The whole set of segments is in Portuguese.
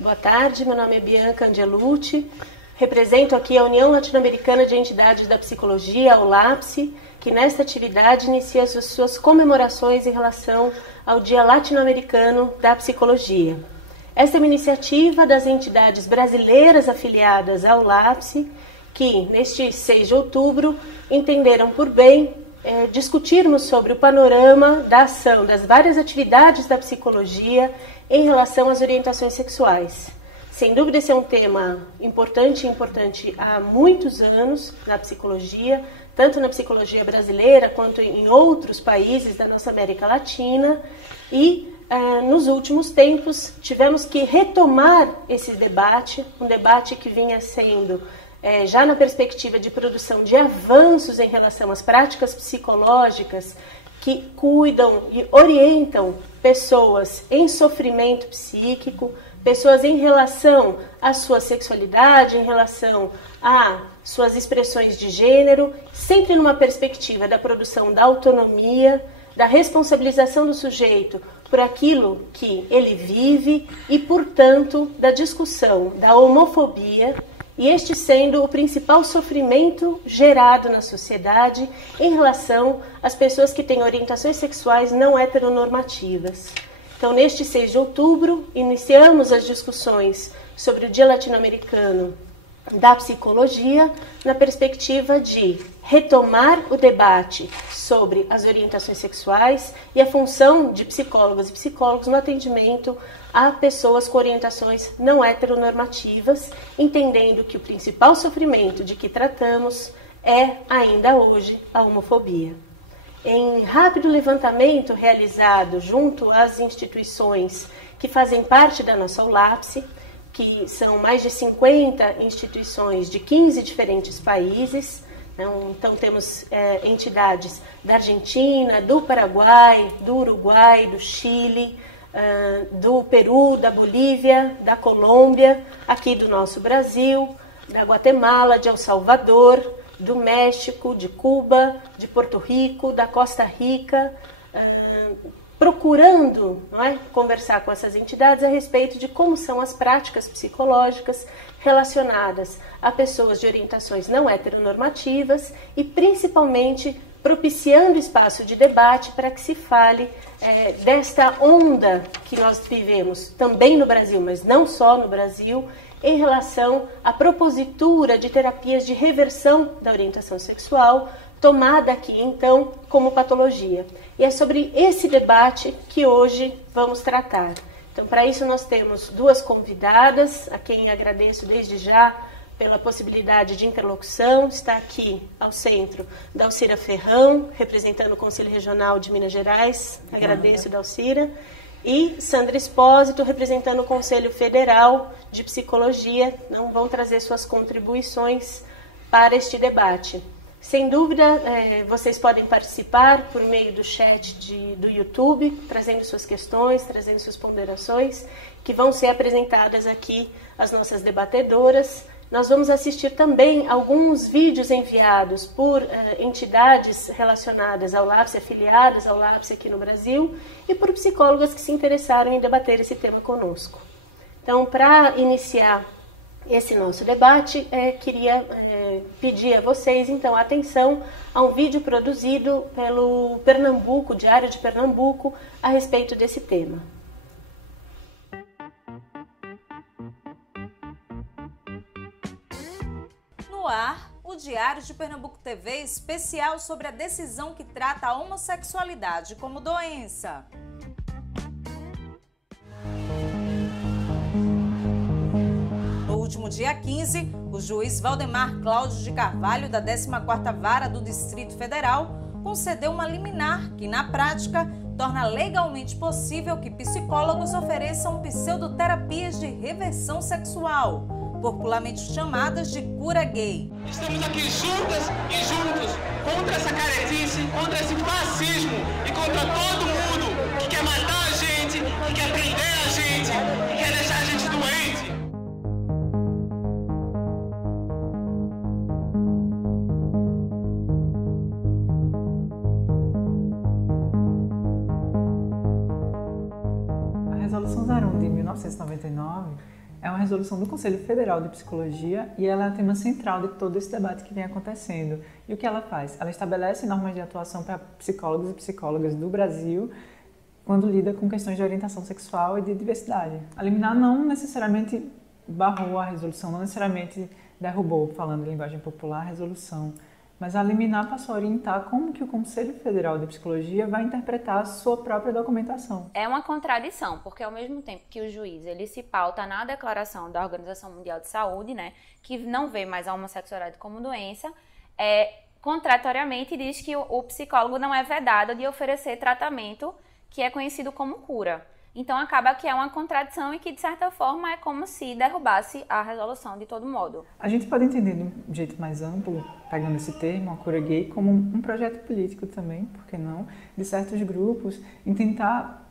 Boa tarde, meu nome é Bianca Angelucci, represento aqui a União Latino-Americana de Entidades da Psicologia, a ULAPSE, que nesta atividade inicia as suas comemorações em relação ao Dia Latino-Americano da Psicologia. Esta é uma iniciativa das entidades brasileiras afiliadas ao ULAPSE, que neste 6 de outubro entenderam por bem discutirmos sobre o panorama da ação das várias atividades da psicologia em relação às orientações sexuais. Sem dúvida, esse é um tema importante há muitos anos na psicologia, tanto na psicologia brasileira quanto em outros países da nossa América Latina. E nos últimos tempos tivemos que retomar esse debate, um debate que vinha sendo já na perspectiva de produção de avanços em relação às práticas psicológicas que cuidam e orientam pessoas em sofrimento psíquico, pessoas em relação à sua sexualidade, em relação a suas expressões de gênero, sempre numa perspectiva da produção da autonomia, da responsabilização do sujeito por aquilo que ele vive e, portanto, da discussão da homofobia, e este sendo o principal sofrimento gerado na sociedade em relação às pessoas que têm orientações sexuais não heteronormativas. Então, neste 6 de outubro, iniciamos as discussões sobre o Dia Latino-Americano da Psicologia na perspectiva de retomar o debate sobre as orientações sexuais e a função de psicólogas e psicólogos no atendimento a pessoas com orientações não heteronormativas, entendendo que o principal sofrimento de que tratamos é, ainda hoje, a homofobia. Em rápido levantamento realizado junto às instituições que fazem parte da nossa ULAPSE, que são mais de 50 instituições de 15 diferentes países. Então temos entidades da Argentina, do Paraguai, do Uruguai, do Chile, do Peru, da Bolívia, da Colômbia, aqui do nosso Brasil, da Guatemala, de El Salvador, do México, de Cuba, de Porto Rico, da Costa Rica, procurando conversar com essas entidades a respeito de como são as práticas psicológicas relacionadas a pessoas de orientações não heteronormativas e, principalmente, propiciando espaço de debate para que se fale desta onda que nós vivemos também no Brasil, mas não só no Brasil, em relação à propositura de terapias de reversão da orientação sexual, tomada aqui, então, como patologia. E é sobre esse debate que hoje vamos tratar. Então, para isso, nós temos duas convidadas, a quem agradeço desde já pela possibilidade de interlocução. Está aqui ao centro Dalcira Ferrão, representando o Conselho Regional de Minas Gerais. Agradeço, Dalcira. E Sandra Espósito, representando o Conselho Federal de Psicologia. Não vão trazer suas contribuições para este debate. Sem dúvida, vocês podem participar por meio do chat do YouTube, trazendo suas questões, trazendo suas ponderações, que vão ser apresentadas aqui às nossas debatedoras. Nós vamos assistir também alguns vídeos enviados por entidades relacionadas ao LAPSE, afiliadas ao LAPSE aqui no Brasil, e por psicólogas que se interessaram em debater esse tema conosco. Então, para iniciar esse nosso debate, queria pedir a vocês, então, atenção a um vídeo produzido pelo Pernambuco, Diário de Pernambuco, a respeito desse tema. No ar, o Diário de Pernambuco TV especial sobre a decisão que trata a homossexualidade como doença. No último dia 15, o juiz Valdemar Cláudio de Carvalho, da 14ª Vara do Distrito Federal, concedeu uma liminar que, na prática, torna legalmente possível que psicólogos ofereçam pseudoterapias de reversão sexual, popularmente chamadas de cura gay. Estamos aqui juntas e juntos contra essa caretice, contra esse fascismo e contra todo mundo que quer matar a gente, que quer prender a gente, que quer deixar a gente doente. A Resolução 01 de 1999, é uma resolução do Conselho Federal de Psicologia e ela é o tema central de todo esse debate que vem acontecendo. E o que ela faz? Ela estabelece normas de atuação para psicólogos e psicólogas do Brasil quando lida com questões de orientação sexual e de diversidade. A liminar não necessariamente barrou a resolução, não necessariamente derrubou, falando em linguagem popular, a resolução. Mas a liminar passou a orientar como que o Conselho Federal de Psicologia vai interpretar a sua própria documentação. É uma contradição, porque ao mesmo tempo que o juiz ele se pauta na declaração da Organização Mundial de Saúde, né, que não vê mais a homossexualidade como doença, contraditoriamente diz que o psicólogo não é vedado de oferecer tratamento que é conhecido como cura. Então acaba que é uma contradição e que, de certa forma, é como se derrubasse a resolução de todo modo. A gente pode entender de um jeito mais amplo, pegando esse termo, a cura gay, como um projeto político também, por que não, de certos grupos, em tentar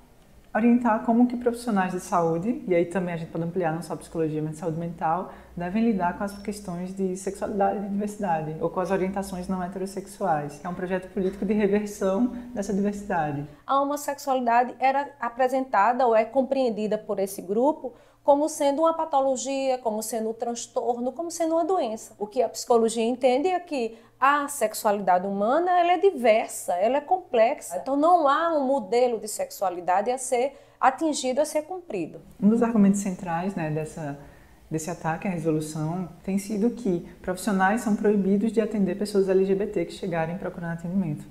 orientar como que profissionais de saúde, e aí também a gente pode ampliar não só a psicologia, mas a saúde mental, devem lidar com as questões de sexualidade e de diversidade, ou com as orientações não heterossexuais. É um projeto político de reversão dessa diversidade. A homossexualidade era apresentada ou é compreendida por esse grupo como sendo uma patologia, como sendo um transtorno, como sendo uma doença. O que a psicologia entende é que a sexualidade humana ela é diversa, ela é complexa. Então não há um modelo de sexualidade a ser atingido, a ser cumprido. Um dos argumentos centrais, né, desse ataque à resolução tem sido que profissionais são proibidos de atender pessoas LGBT que chegarem procurando atendimento.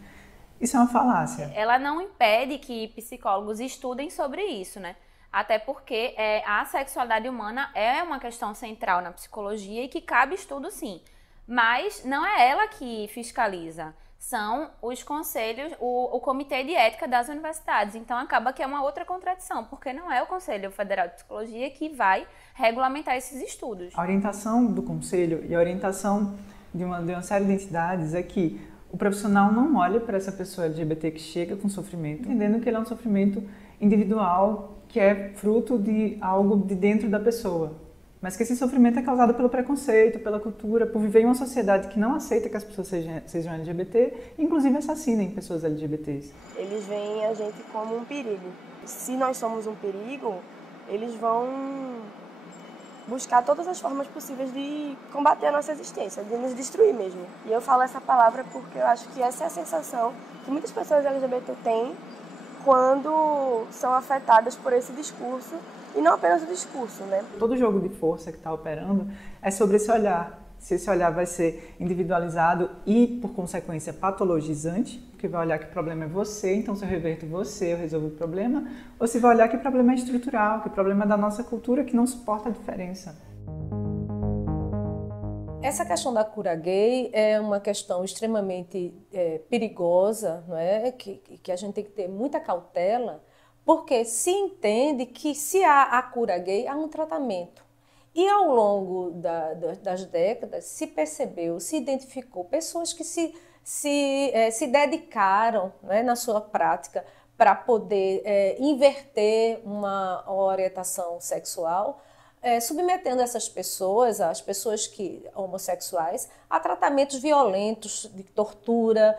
Isso é uma falácia. Ela não impede que psicólogos estudem sobre isso, né? Até porque a sexualidade humana é uma questão central na psicologia e que cabe estudo sim. Mas não é ela que fiscaliza, são os conselhos, o Comitê de Ética das universidades. Então acaba que é uma outra contradição, porque não é o Conselho Federal de Psicologia que vai regulamentar esses estudos. A orientação do Conselho e a orientação de uma série de entidades é que o profissional não olha para essa pessoa LGBT que chega com sofrimento, entendendo que ele é um sofrimento individual, que é fruto de algo de dentro da pessoa. Mas que esse sofrimento é causado pelo preconceito, pela cultura, por viver em uma sociedade que não aceita que as pessoas sejam LGBT, inclusive assassinem pessoas LGBTs. Eles veem a gente como um perigo. Se nós somos um perigo, eles vão buscar todas as formas possíveis de combater a nossa existência, de nos destruir mesmo. E eu falo essa palavra porque eu acho que essa é a sensação que muitas pessoas LGBT têm quando são afetadas por esse discurso, e não apenas o discurso, né? Todo jogo de força que está operando é sobre esse olhar. Se esse olhar vai ser individualizado e, por consequência, patologizante, porque vai olhar que o problema é você, então se eu reverto você, eu resolvo o problema, ou se vai olhar que o problema é estrutural, que o problema é da nossa cultura, que não suporta a diferença. Essa questão da cura gay é uma questão extremamente perigosa, não é? Que a gente tem que ter muita cautela, porque se entende que se há a cura gay, há um tratamento. E ao longo das décadas se percebeu, se identificou pessoas que se dedicaram, né, na sua prática para poder inverter uma orientação sexual, submetendo essas pessoas, as pessoas homossexuais, a tratamentos violentos, de tortura,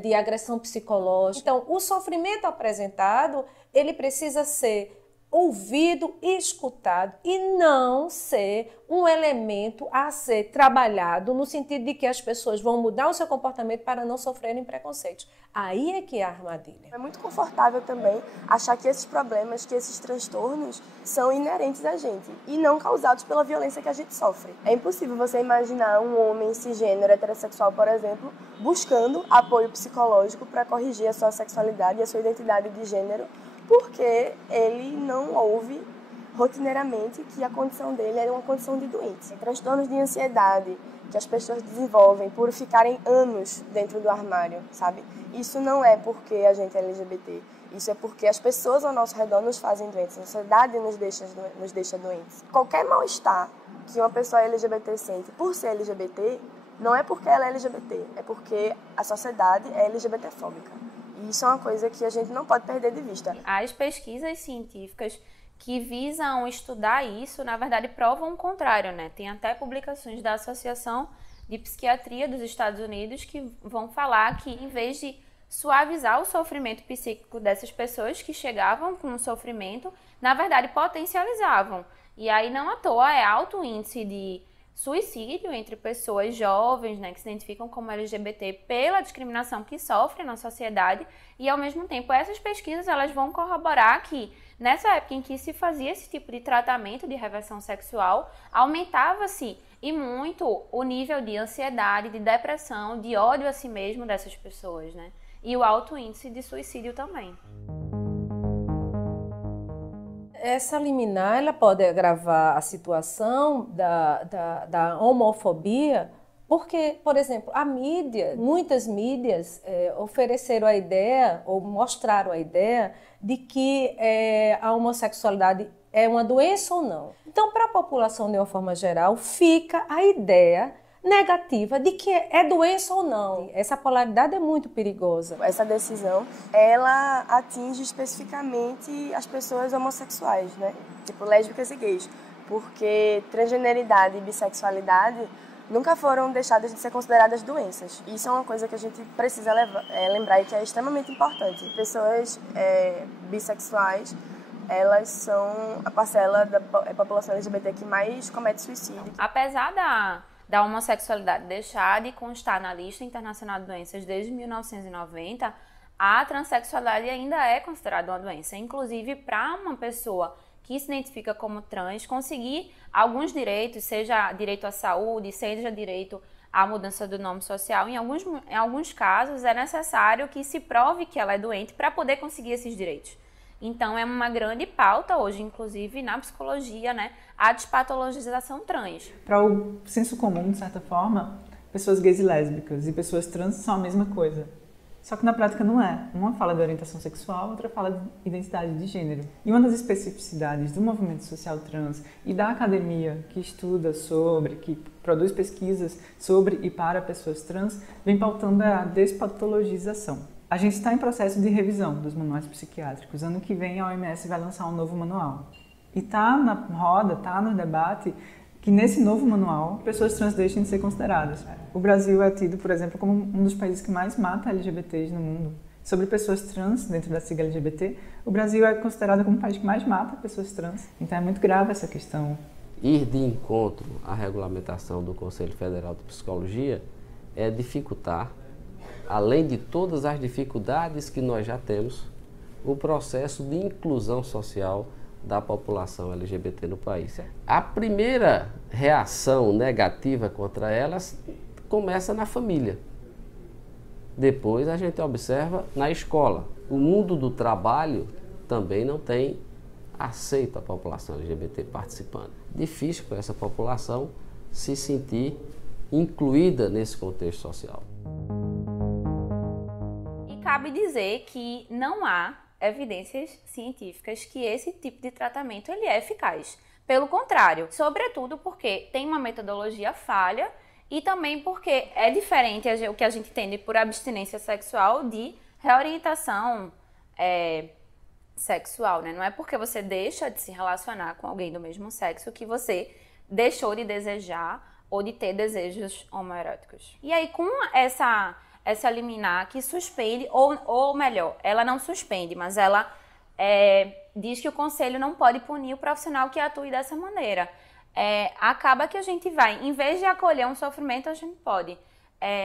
de agressão psicológica. Então, o sofrimento apresentado, ele precisa ser ouvido e escutado e não ser um elemento a ser trabalhado no sentido de que as pessoas vão mudar o seu comportamento para não sofrerem preconceitos. Aí é que é a armadilha. É muito confortável também achar que esses problemas, que esses transtornos são inerentes a gente e não causados pela violência que a gente sofre. É impossível você imaginar um homem cisgênero heterossexual, por exemplo, buscando apoio psicológico para corrigir a sua sexualidade e a sua identidade de gênero, porque ele não ouve rotineiramente que a condição dele é uma condição de doente. Transtornos de ansiedade que as pessoas desenvolvem por ficarem anos dentro do armário, sabe? Isso não é porque a gente é LGBT, isso é porque as pessoas ao nosso redor nos fazem doentes, a sociedade nos deixa doentes. Qualquer mal-estar que uma pessoa LGBT sente por ser LGBT, não é porque ela é LGBT, é porque a sociedade é LGBTfóbica. E isso é uma coisa que a gente não pode perder de vista. As pesquisas científicas que visam estudar isso, na verdade, provam o contrário, né? Tem até publicações da Associação de Psiquiatria dos Estados Unidos que vão falar que, em vez de suavizar o sofrimento psíquico dessas pessoas que chegavam com o sofrimento, na verdade potencializavam. E aí não à toa é alto índice de suicídio entre pessoas jovens, né, que se identificam como LGBT pela discriminação que sofrem na sociedade, e ao mesmo tempo essas pesquisas elas vão corroborar que nessa época em que se fazia esse tipo de tratamento de reversão sexual, aumentava-se e muito o nível de ansiedade, de depressão, de ódio a si mesmo dessas pessoas, né? E o alto índice de suicídio também. Essa liminar ela pode agravar a situação da homofobia, porque, por exemplo, muitas mídias ofereceram a ideia, ou mostraram a ideia, de que a homossexualidade é uma doença ou não. Então, para a população de uma forma geral, fica a ideia negativa de que é doença ou não. Essa polaridade é muito perigosa. Essa decisão, ela atinge especificamente as pessoas homossexuais, né? Tipo lésbicas e gays, porque transgeneridade e bissexualidade nunca foram deixadas de ser consideradas doenças. Isso é uma coisa que a gente precisa lembrar e que é extremamente importante. Pessoas bissexuais, elas são a parcela da população LGBT que mais comete suicídio. Apesar da homossexualidade deixar de constar na lista internacional de doenças desde 1990, a transexualidade ainda é considerada uma doença. Inclusive, para uma pessoa que se identifica como trans, conseguir alguns direitos, seja direito à saúde, seja direito à mudança do nome social, em alguns casos é necessário que se prove que ela é doente para poder conseguir esses direitos. Então, é uma grande pauta hoje, inclusive, na psicologia, né, a despatologização trans. Para o senso comum, de certa forma, pessoas gays e lésbicas e pessoas trans são a mesma coisa. Só que na prática não é. Uma fala de orientação sexual, outra fala de identidade de gênero. E uma das especificidades do movimento social trans e da academia que estuda sobre, que produz pesquisas sobre e para pessoas trans, vem pautando a despatologização. A gente está em processo de revisão dos manuais psiquiátricos. Ano que vem a OMS vai lançar um novo manual. E está na roda, está no debate, que nesse novo manual pessoas trans deixem de ser consideradas. O Brasil é tido, por exemplo, como um dos países que mais mata LGBTs no mundo. Sobre pessoas trans, dentro da sigla LGBT, o Brasil é considerado como o país que mais mata pessoas trans. Então é muito grave essa questão. Ir de encontro à regulamentação do Conselho Federal de Psicologia é dificultar, além de todas as dificuldades que nós já temos, o processo de inclusão social da população LGBT no país. A primeira reação negativa contra elas começa na família. Depois a gente observa na escola. O mundo do trabalho também não tem aceito a população LGBT participando. Difícil para essa população se sentir incluída nesse contexto social. Cabe dizer que não há evidências científicas que esse tipo de tratamento ele é eficaz. Pelo contrário, sobretudo porque tem uma metodologia falha e também porque é diferente o que a gente entende por abstinência sexual de reorientação sexual, né? Não é porque você deixa de se relacionar com alguém do mesmo sexo que você deixou de desejar ou de ter desejos homoeróticos. E aí, com essa liminar que suspende, ou melhor, ela não suspende, mas ela diz que o conselho não pode punir o profissional que atue dessa maneira. Acaba que a gente vai, em vez de acolher um sofrimento, a gente pode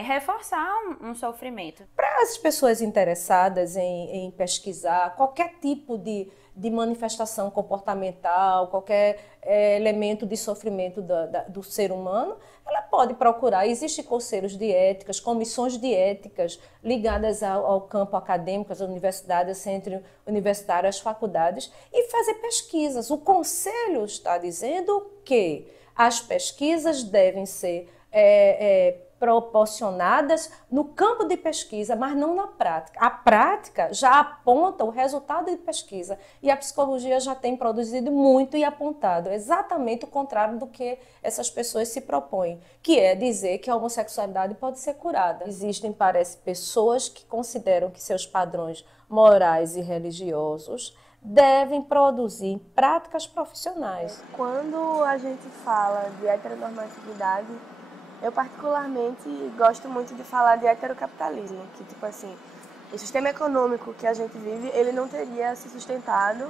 reforçar um sofrimento. Para as pessoas interessadas em pesquisar qualquer tipo de manifestação comportamental, qualquer elemento de sofrimento do ser humano, ela pode procurar. Existem conselhos de éticas, comissões de éticas ligadas ao campo acadêmico, às universidades, centro universitário, às faculdades, e fazer pesquisas. O conselho está dizendo que as pesquisas devem ser proporcionadas no campo de pesquisa, mas não na prática. A prática já aponta o resultado de pesquisa e a psicologia já tem produzido muito e apontado exatamente o contrário do que essas pessoas se propõem, que é dizer que a homossexualidade pode ser curada. Existem, parece, pessoas que consideram que seus padrões morais e religiosos devem produzir práticas profissionais. Quando a gente fala de heteronormatividade, eu particularmente gosto muito de falar de heterocapitalismo, que tipo assim, o sistema econômico que a gente vive, ele não teria se sustentado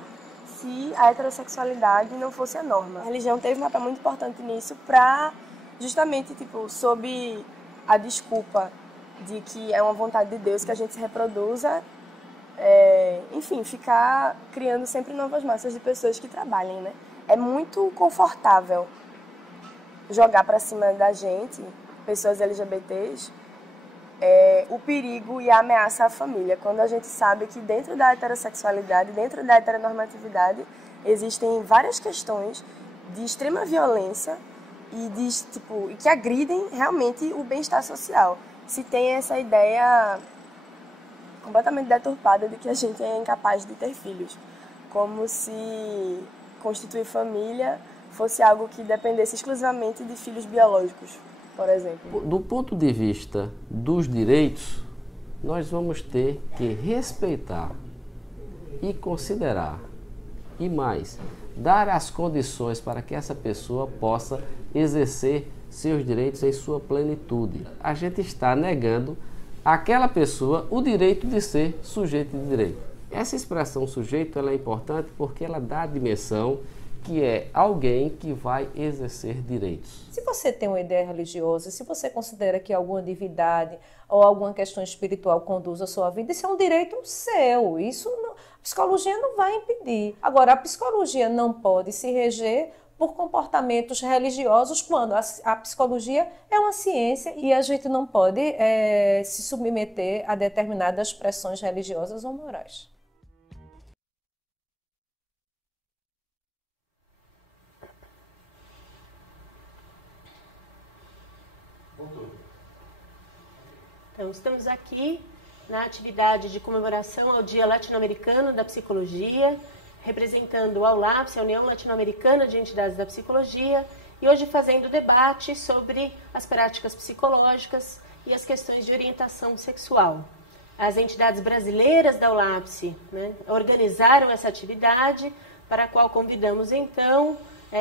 se a heterossexualidade não fosse a norma. A religião teve um papel muito importante nisso para, justamente, sob a desculpa de que é uma vontade de Deus que a gente se reproduza, enfim, ficar criando sempre novas massas de pessoas que trabalhem, né? É muito confortável jogar para cima da gente, pessoas LGBTs, o perigo e a ameaça à família, quando a gente sabe que dentro da heterossexualidade, dentro da heteronormatividade, existem várias questões de extrema violência e que agridem realmente o bem-estar social. Se tem essa ideia completamente deturpada de que a gente é incapaz de ter filhos, como se constituir família fosse algo que dependesse exclusivamente de filhos biológicos, por exemplo. Do ponto de vista dos direitos, nós vamos ter que respeitar e considerar, e mais, dar as condições para que essa pessoa possa exercer seus direitos em sua plenitude. A gente está negando àquela pessoa o direito de ser sujeito de direito. Essa expressão sujeito ela é importante porque ela dá a dimensão que é alguém que vai exercer direitos. Se você tem uma ideia religiosa, se você considera que alguma divindade ou alguma questão espiritual conduz a sua vida, isso é um direito seu. Isso não, a psicologia não vai impedir. Agora, a psicologia não pode se reger por comportamentos religiosos quando a psicologia é uma ciência e a gente não pode se submeter a determinadas pressões religiosas ou morais. Então, estamos aqui na atividade de comemoração ao Dia Latino-Americano da Psicologia, representando a ULAPS, a União Latino-Americana de Entidades da Psicologia, e hoje fazendo debate sobre as práticas psicológicas e as questões de orientação sexual. As entidades brasileiras da ULAPS, né, organizaram essa atividade, para a qual convidamos, então,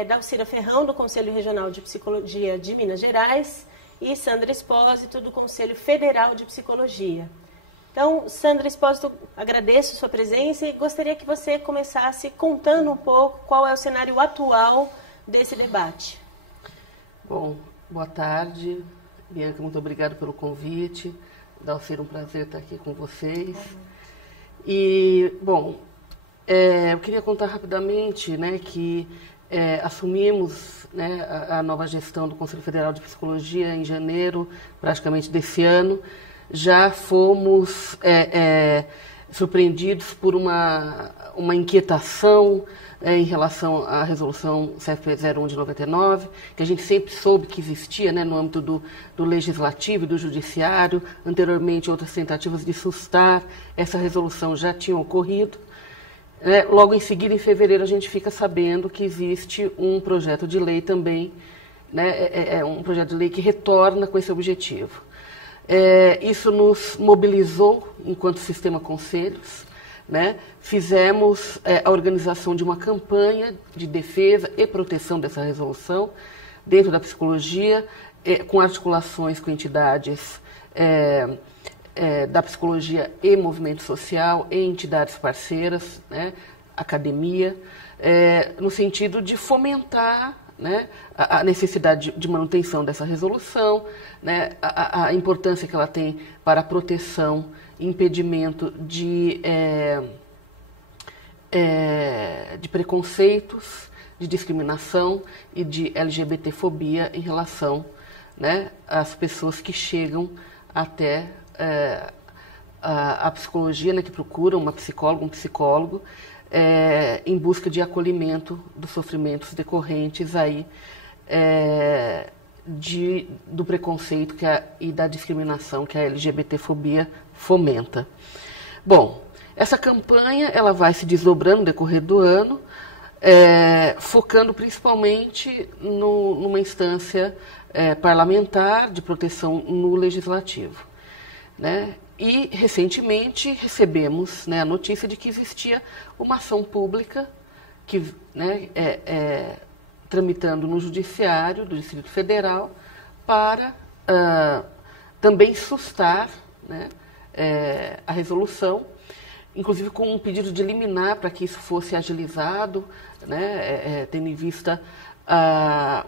Dalcira Ferrão, do Conselho Regional de Psicologia de Minas Gerais, e Sandra Espósito, do Conselho Federal de Psicologia. Então, Sandra Espósito, agradeço sua presença e gostaria que você começasse contando um pouco qual é o cenário atual desse debate. Bom, boa tarde. Bianca, muito obrigada pelo convite. Dalcira, um prazer estar aqui com vocês. E, bom, eu queria contar rapidamente, né, que assumimos, né, a nova gestão do Conselho Federal de Psicologia em janeiro, praticamente desse ano. Já fomos surpreendidos por uma inquietação em relação à resolução CFP 01 de 99, que a gente sempre soube que existia, né, no âmbito do legislativo e do judiciário. Anteriormente, outras tentativas de sustar essa resolução já tinham ocorrido. Logo em seguida, em fevereiro, a gente fica sabendo que existe um projeto de lei também, né, um projeto de lei que retorna com esse objetivo. Isso nos mobilizou enquanto sistema conselhos, né? Fizemos a organização de uma campanha de defesa e proteção dessa resolução dentro da psicologia, com articulações com entidades da psicologia e movimento social, e entidades parceiras, né, academia, no sentido de fomentar, né, a necessidade de manutenção dessa resolução, né, a importância que ela tem para a proteção e impedimento de preconceitos, de discriminação e de LGBTfobia em relação, né, às pessoas que chegam até a psicologia, né, que procuram uma psicóloga, um psicólogo, em busca de acolhimento dos sofrimentos decorrentes aí, do preconceito e da discriminação que a LGBTfobia fomenta. Bom, essa campanha ela vai se desdobrando no decorrer do ano, focando principalmente numa instância parlamentar de proteção no legislativo, né? E, recentemente, recebemos, né, a notícia de que existia uma ação pública que, né, tramitando no Judiciário do Distrito Federal para também sustar, né, a resolução, inclusive com um pedido de liminar para que isso fosse agilizado, né, tendo em vista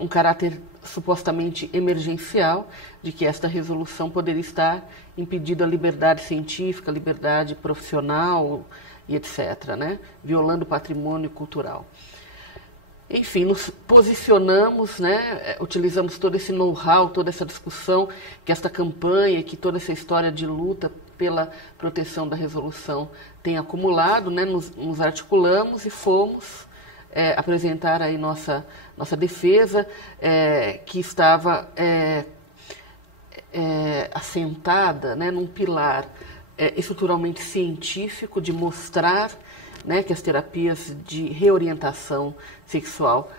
um caráter supostamente emergencial, de que esta resolução poderia estar impedindo a liberdade científica, a liberdade profissional e etc., né, violando o patrimônio cultural. Enfim, nos posicionamos, né, utilizamos todo esse know-how, toda essa discussão, que esta campanha, que toda essa história de luta pela proteção da resolução tem acumulado, né, nos articulamos e fomos apresentar aí nossa defesa, que estava assentada, né, num pilar estruturalmente científico de mostrar, né, que as terapias de reorientação sexual,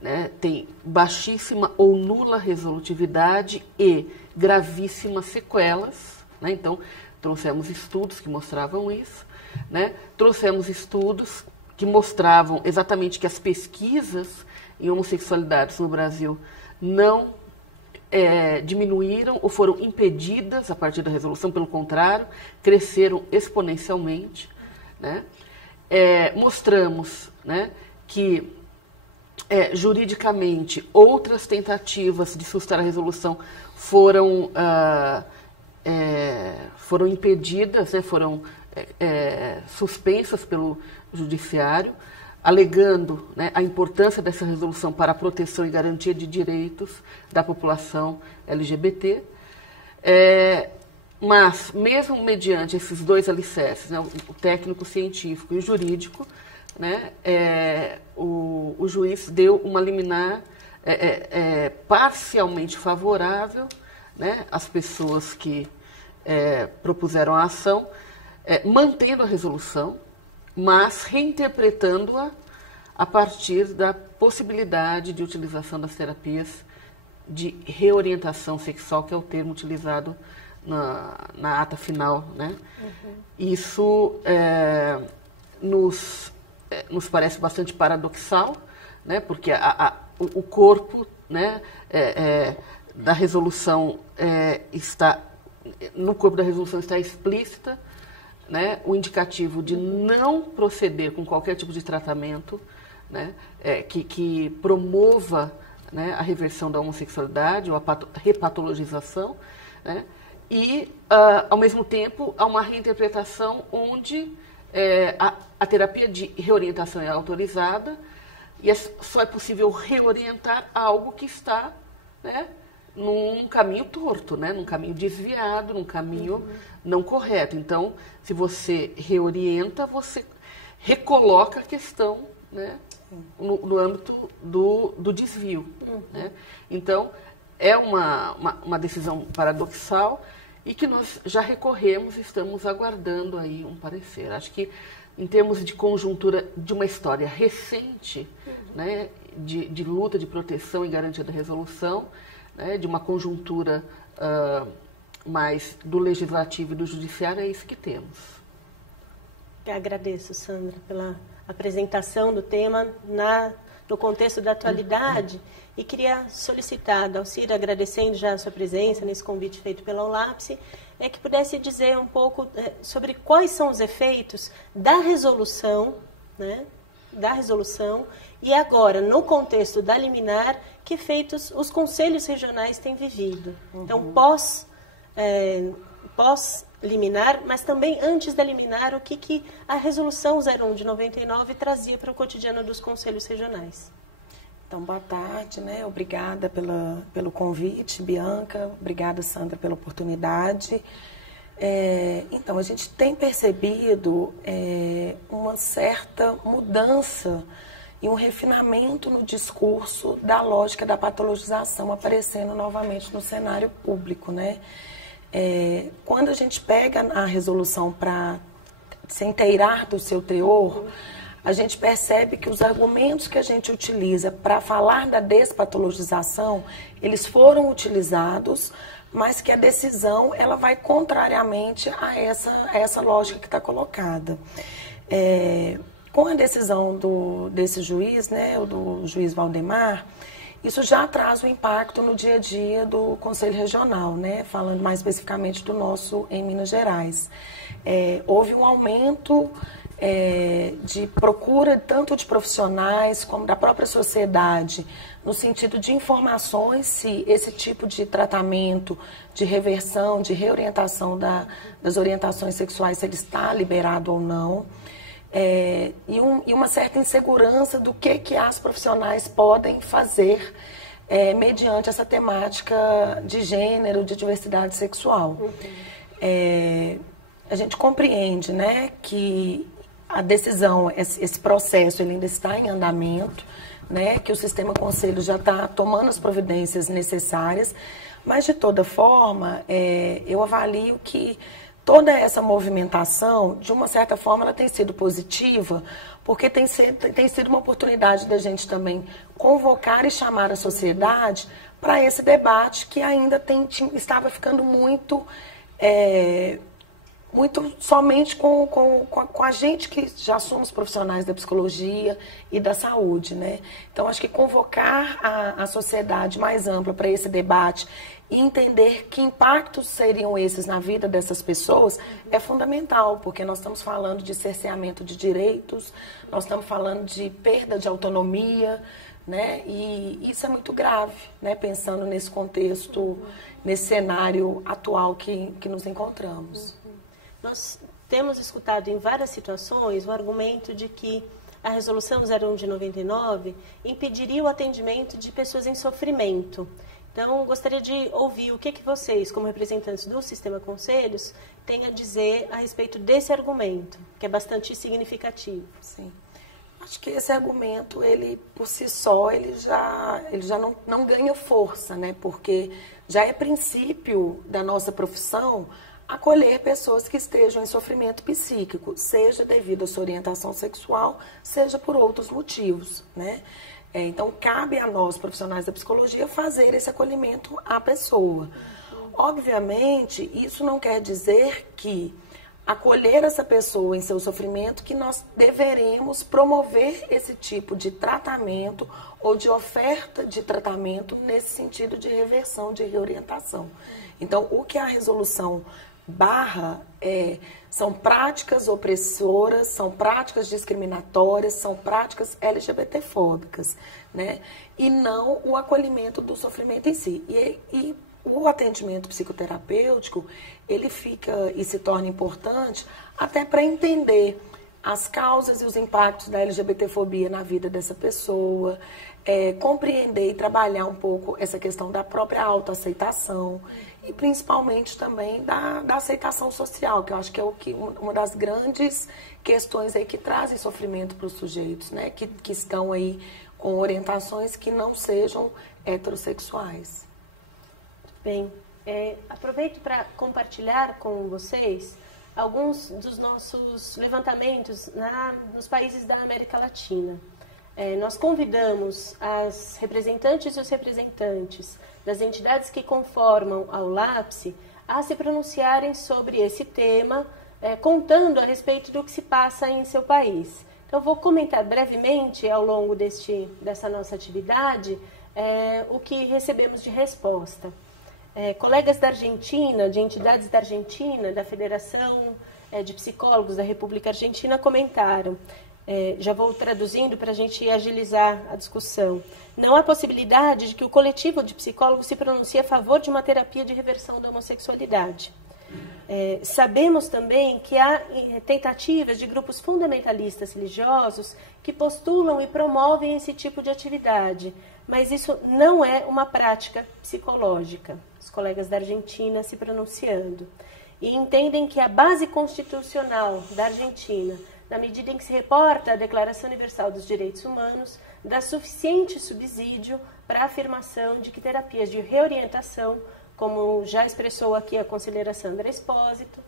né, têm baixíssima ou nula resolutividade e gravíssimas sequelas, né? Então, trouxemos estudos que mostravam isso, né? Trouxemos estudos que mostravam exatamente que as pesquisas em homossexualidades no Brasil não diminuíram ou foram impedidas a partir da resolução, pelo contrário, cresceram exponencialmente, né? Mostramos, né, que juridicamente outras tentativas de suscitar a resolução foram impedidas, né, foram suspensas pelo judiciário, alegando, né, a importância dessa resolução para a proteção e garantia de direitos da população LGBT. Mas, mesmo mediante esses dois alicerces, né, o técnico científico e o jurídico, né, o juiz deu uma liminar parcialmente favorável, né, às pessoas que propuseram a ação, mantendo a resolução, mas reinterpretando-a a partir da possibilidade de utilização das terapias de reorientação sexual, que é o termo utilizado na ata final, né? Uhum. Isso nos parece bastante paradoxal, né? Porque o corpo, né, da resolução no corpo da resolução está explícita, né, o indicativo de não proceder com qualquer tipo de tratamento, né, que promova, né, a reversão da homossexualidade ou a repatologização, né, e, ao mesmo tempo, há uma reinterpretação onde a terapia de reorientação é autorizada e só é possível reorientar algo que está, né, num caminho torto, né, num caminho desviado, num caminho não correto. Então, se você reorienta, você recoloca a questão, né, no âmbito do desvio. Né? Então, é uma decisão paradoxal e que nós já recorremos e estamos aguardando aí um parecer. Acho que, em termos de conjuntura de uma história recente, né, de luta, de proteção e garantia da resolução, né, de uma conjuntura mais do legislativo e do judiciário, é isso que temos. Eu agradeço, Sandra, pela apresentação do tema no contexto da atualidade e queria solicitar, Dalcira, agradecendo já a sua presença nesse convite feito pela OLAPSE, que pudesse dizer um pouco sobre quais são os efeitos da resolução, né, e agora, no contexto da liminar, que efeitos os conselhos regionais têm vivido. Então, pós-liminar, mas também antes da liminar, o que a resolução 01 de 99 trazia para o cotidiano dos conselhos regionais. Então, boa tarde, né? Obrigada pelo convite, Bianca. Obrigada, Sandra, pela oportunidade. Então, a gente tem percebido uma certa mudança e um refinamento no discurso da lógica da patologização aparecendo novamente no cenário público, né? Quando a gente pega a resolução para se inteirar do seu teor, a gente percebe que os argumentos que a gente utiliza para falar da despatologização, eles foram utilizados, mas que a decisão ela vai contrariamente a essa lógica que está colocada. Com a decisão desse juiz, né, do juiz Valdemar, isso já traz um impacto no dia a dia do Conselho Regional, né? Falando mais especificamente do nosso em Minas Gerais. Houve um aumento de procura tanto de profissionais como da própria sociedade, no sentido de informações se esse tipo de tratamento, de reversão, de reorientação das orientações sexuais, se ele está liberado ou não. E uma certa insegurança do que as profissionais podem fazer mediante essa temática de gênero, de diversidade sexual. A gente compreende, né, que a decisão, esse processo, ele ainda está em andamento, né, que o Sistema Conselho já está tomando as providências necessárias, mas, de toda forma, eu avalio que toda essa movimentação, de uma certa forma, ela tem sido positiva, porque tem sido uma oportunidade da gente também convocar e chamar a sociedade para esse debate que ainda estava ficando muito somente com a gente que já somos profissionais da psicologia e da saúde, né? Então, acho que convocar a sociedade mais ampla para esse debate e entender que impactos seriam esses na vida dessas pessoas é fundamental, porque nós estamos falando de cerceamento de direitos, nós estamos falando de perda de autonomia, né? E isso é muito grave, né? Pensando nesse contexto, nesse cenário atual que nos encontramos. Nós temos escutado em várias situações o argumento de que a Resolução 01 de 99 impediria o atendimento de pessoas em sofrimento. Então, gostaria de ouvir o que vocês, como representantes do Sistema Conselhos, têm a dizer a respeito desse argumento, que é bastante significativo. Sim. Acho que esse argumento, ele por si só, ele já não ganha força, né? Porque já é princípio da nossa profissão acolher pessoas que estejam em sofrimento psíquico, seja devido à sua orientação sexual, seja por outros motivos, né? Então, cabe a nós, profissionais da psicologia, fazer esse acolhimento à pessoa. Obviamente, isso não quer dizer que acolher essa pessoa em seu sofrimento, que nós deveremos promover esse tipo de tratamento ou de oferta de tratamento nesse sentido de reversão, de reorientação. Então, o que a resolução barra são práticas opressoras, são práticas discriminatórias, são práticas LGBTfóbicas, né? E não o acolhimento do sofrimento em si. E o atendimento psicoterapêutico, ele fica e se torna importante até para entender as causas e os impactos da LGBTfobia na vida dessa pessoa, compreender e trabalhar um pouco essa questão da própria autoaceitação e principalmente também da aceitação social, que eu acho que é uma das grandes questões aí que trazem sofrimento para os sujeitos, né? Que estão aí com orientações que não sejam heterossexuais. Bem, aproveito para compartilhar com vocês alguns dos nossos levantamentos nos países da América Latina. Nós convidamos as representantes e os representantes das entidades que conformam ao LAPSE a se pronunciarem sobre esse tema, contando a respeito do que se passa em seu país. Então, vou comentar brevemente, ao longo dessa nossa atividade, o que recebemos de resposta. Colegas da Argentina, de entidades da Argentina, da Federação de Psicólogos da República Argentina, comentaram. Já vou traduzindo para a gente agilizar a discussão. Não há possibilidade de que o coletivo de psicólogos se pronuncie a favor de uma terapia de reversão da homossexualidade. Sabemos também que há tentativas de grupos fundamentalistas religiosos que postulam e promovem esse tipo de atividade, mas isso não é uma prática psicológica. Os colegas da Argentina se pronunciando. E entendem que a base constitucional da Argentina, na medida em que se reporta a Declaração Universal dos Direitos Humanos, dá suficiente subsídio para a afirmação de que terapias de reorientação, como já expressou aqui a conselheira Sandra Espósito,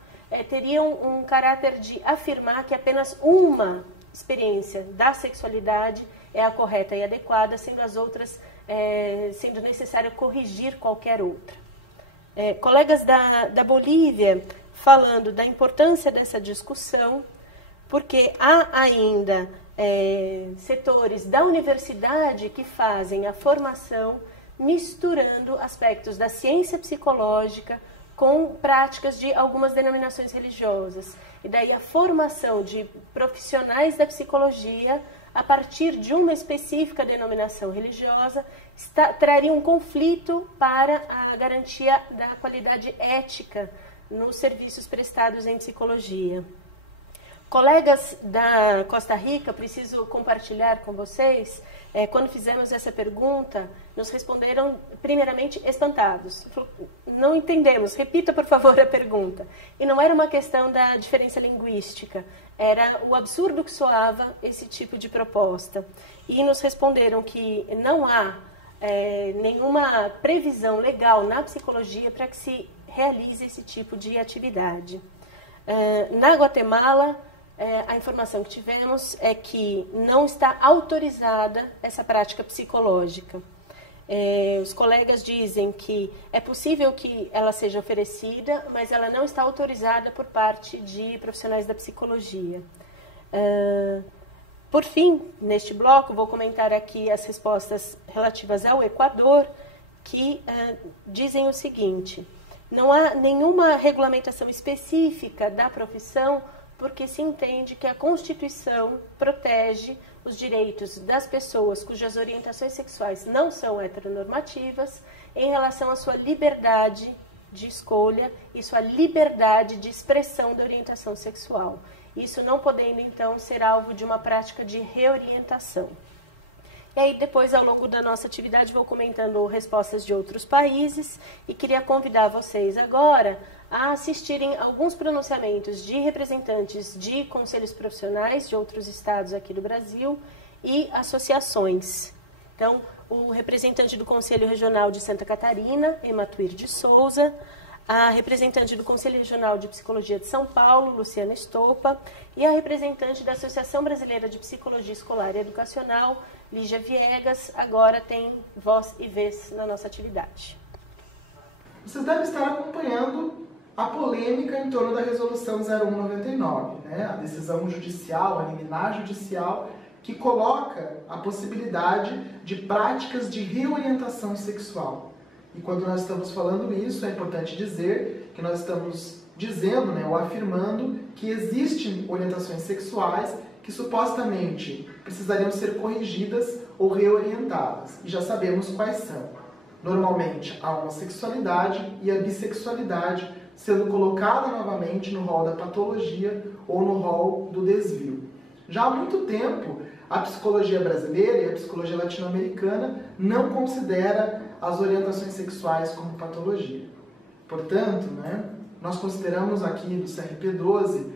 teriam um caráter de afirmar que apenas uma experiência da sexualidade é a correta e adequada, sendo as outras, sendo necessário corrigir qualquer outra. Colegas da Bolívia falando da importância dessa discussão, porque há ainda setores da universidade que fazem a formação misturando aspectos da ciência psicológica com práticas de algumas denominações religiosas. E daí a formação de profissionais da psicologia a partir de uma específica denominação religiosa traria um conflito para a garantia da qualidade ética nos serviços prestados em psicologia. Colegas da Costa Rica, preciso compartilhar com vocês, quando fizemos essa pergunta, nos responderam primeiramente espantados. Não entendemos, repita por favor a pergunta. E não era uma questão da diferença linguística, era o absurdo que soava esse tipo de proposta. E nos responderam que não há nenhuma previsão legal na psicologia para que se realize esse tipo de atividade. Na Guatemala, a informação que tivemos é que não está autorizada essa prática psicológica. Os colegas dizem que é possível que ela seja oferecida, mas ela não está autorizada por parte de profissionais da psicologia. Por fim, neste bloco, vou comentar aqui as respostas relativas ao Equador, que dizem o seguinte: não há nenhuma regulamentação específica da profissão, porque se entende que a Constituição protege os direitos das pessoas cujas orientações sexuais não são heteronormativas em relação à sua liberdade de escolha e sua liberdade de expressão da orientação sexual. Isso não podendo, então, ser alvo de uma prática de reorientação. E aí, depois, ao longo da nossa atividade, vou comentando respostas de outros países e queria convidar vocês agora a assistirem alguns pronunciamentos de representantes de conselhos profissionais de outros estados aqui do Brasil e associações. Então, o representante do Conselho Regional de Santa Catarina, Ematuir de Souza, a representante do Conselho Regional de Psicologia de São Paulo, Luciana Estopa, e a representante da Associação Brasileira de Psicologia Escolar e Educacional, Lígia Viegas, agora tem voz e vez na nossa atividade. Vocês devem estar acompanhando a polêmica em torno da Resolução 0199, né? A decisão judicial, a liminar judicial, que coloca a possibilidade de práticas de reorientação sexual. E quando nós estamos falando isso, é importante dizer que nós estamos dizendo, né, ou afirmando que existem orientações sexuais que supostamente precisariam ser corrigidas ou reorientadas. E já sabemos quais são. Normalmente, a homossexualidade e a bissexualidade sendo colocada novamente no rol da patologia ou no rol do desvio. Já há muito tempo, a psicologia brasileira e a psicologia latino-americana não considera as orientações sexuais como patologia. Portanto, né, nós consideramos aqui do CRP12,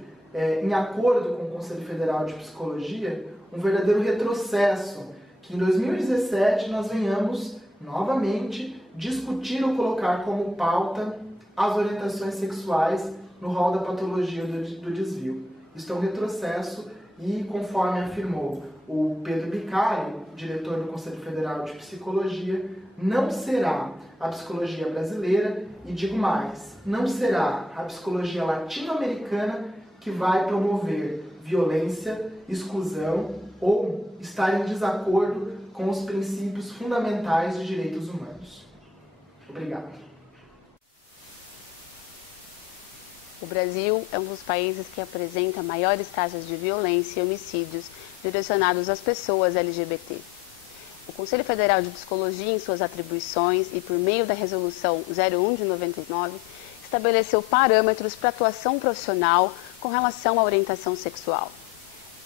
em acordo com o Conselho Federal de Psicologia, um verdadeiro retrocesso, que em 2017 nós venhamos novamente discutir ou colocar como pauta as orientações sexuais no rol da patologia do desvio. Isso é um retrocesso e, conforme afirmou o Pedro Bicalho, diretor do Conselho Federal de Psicologia, não será a psicologia brasileira, e digo mais, não será a psicologia latino-americana que vai promover violência, exclusão ou estar em desacordo com os princípios fundamentais de direitos humanos. Obrigado. O Brasil é um dos países que apresenta maiores taxas de violência e homicídios direcionados às pessoas LGBT. O Conselho Federal de Psicologia, em suas atribuições e por meio da Resolução 01 de 99, estabeleceu parâmetros para atuação profissional com relação à orientação sexual.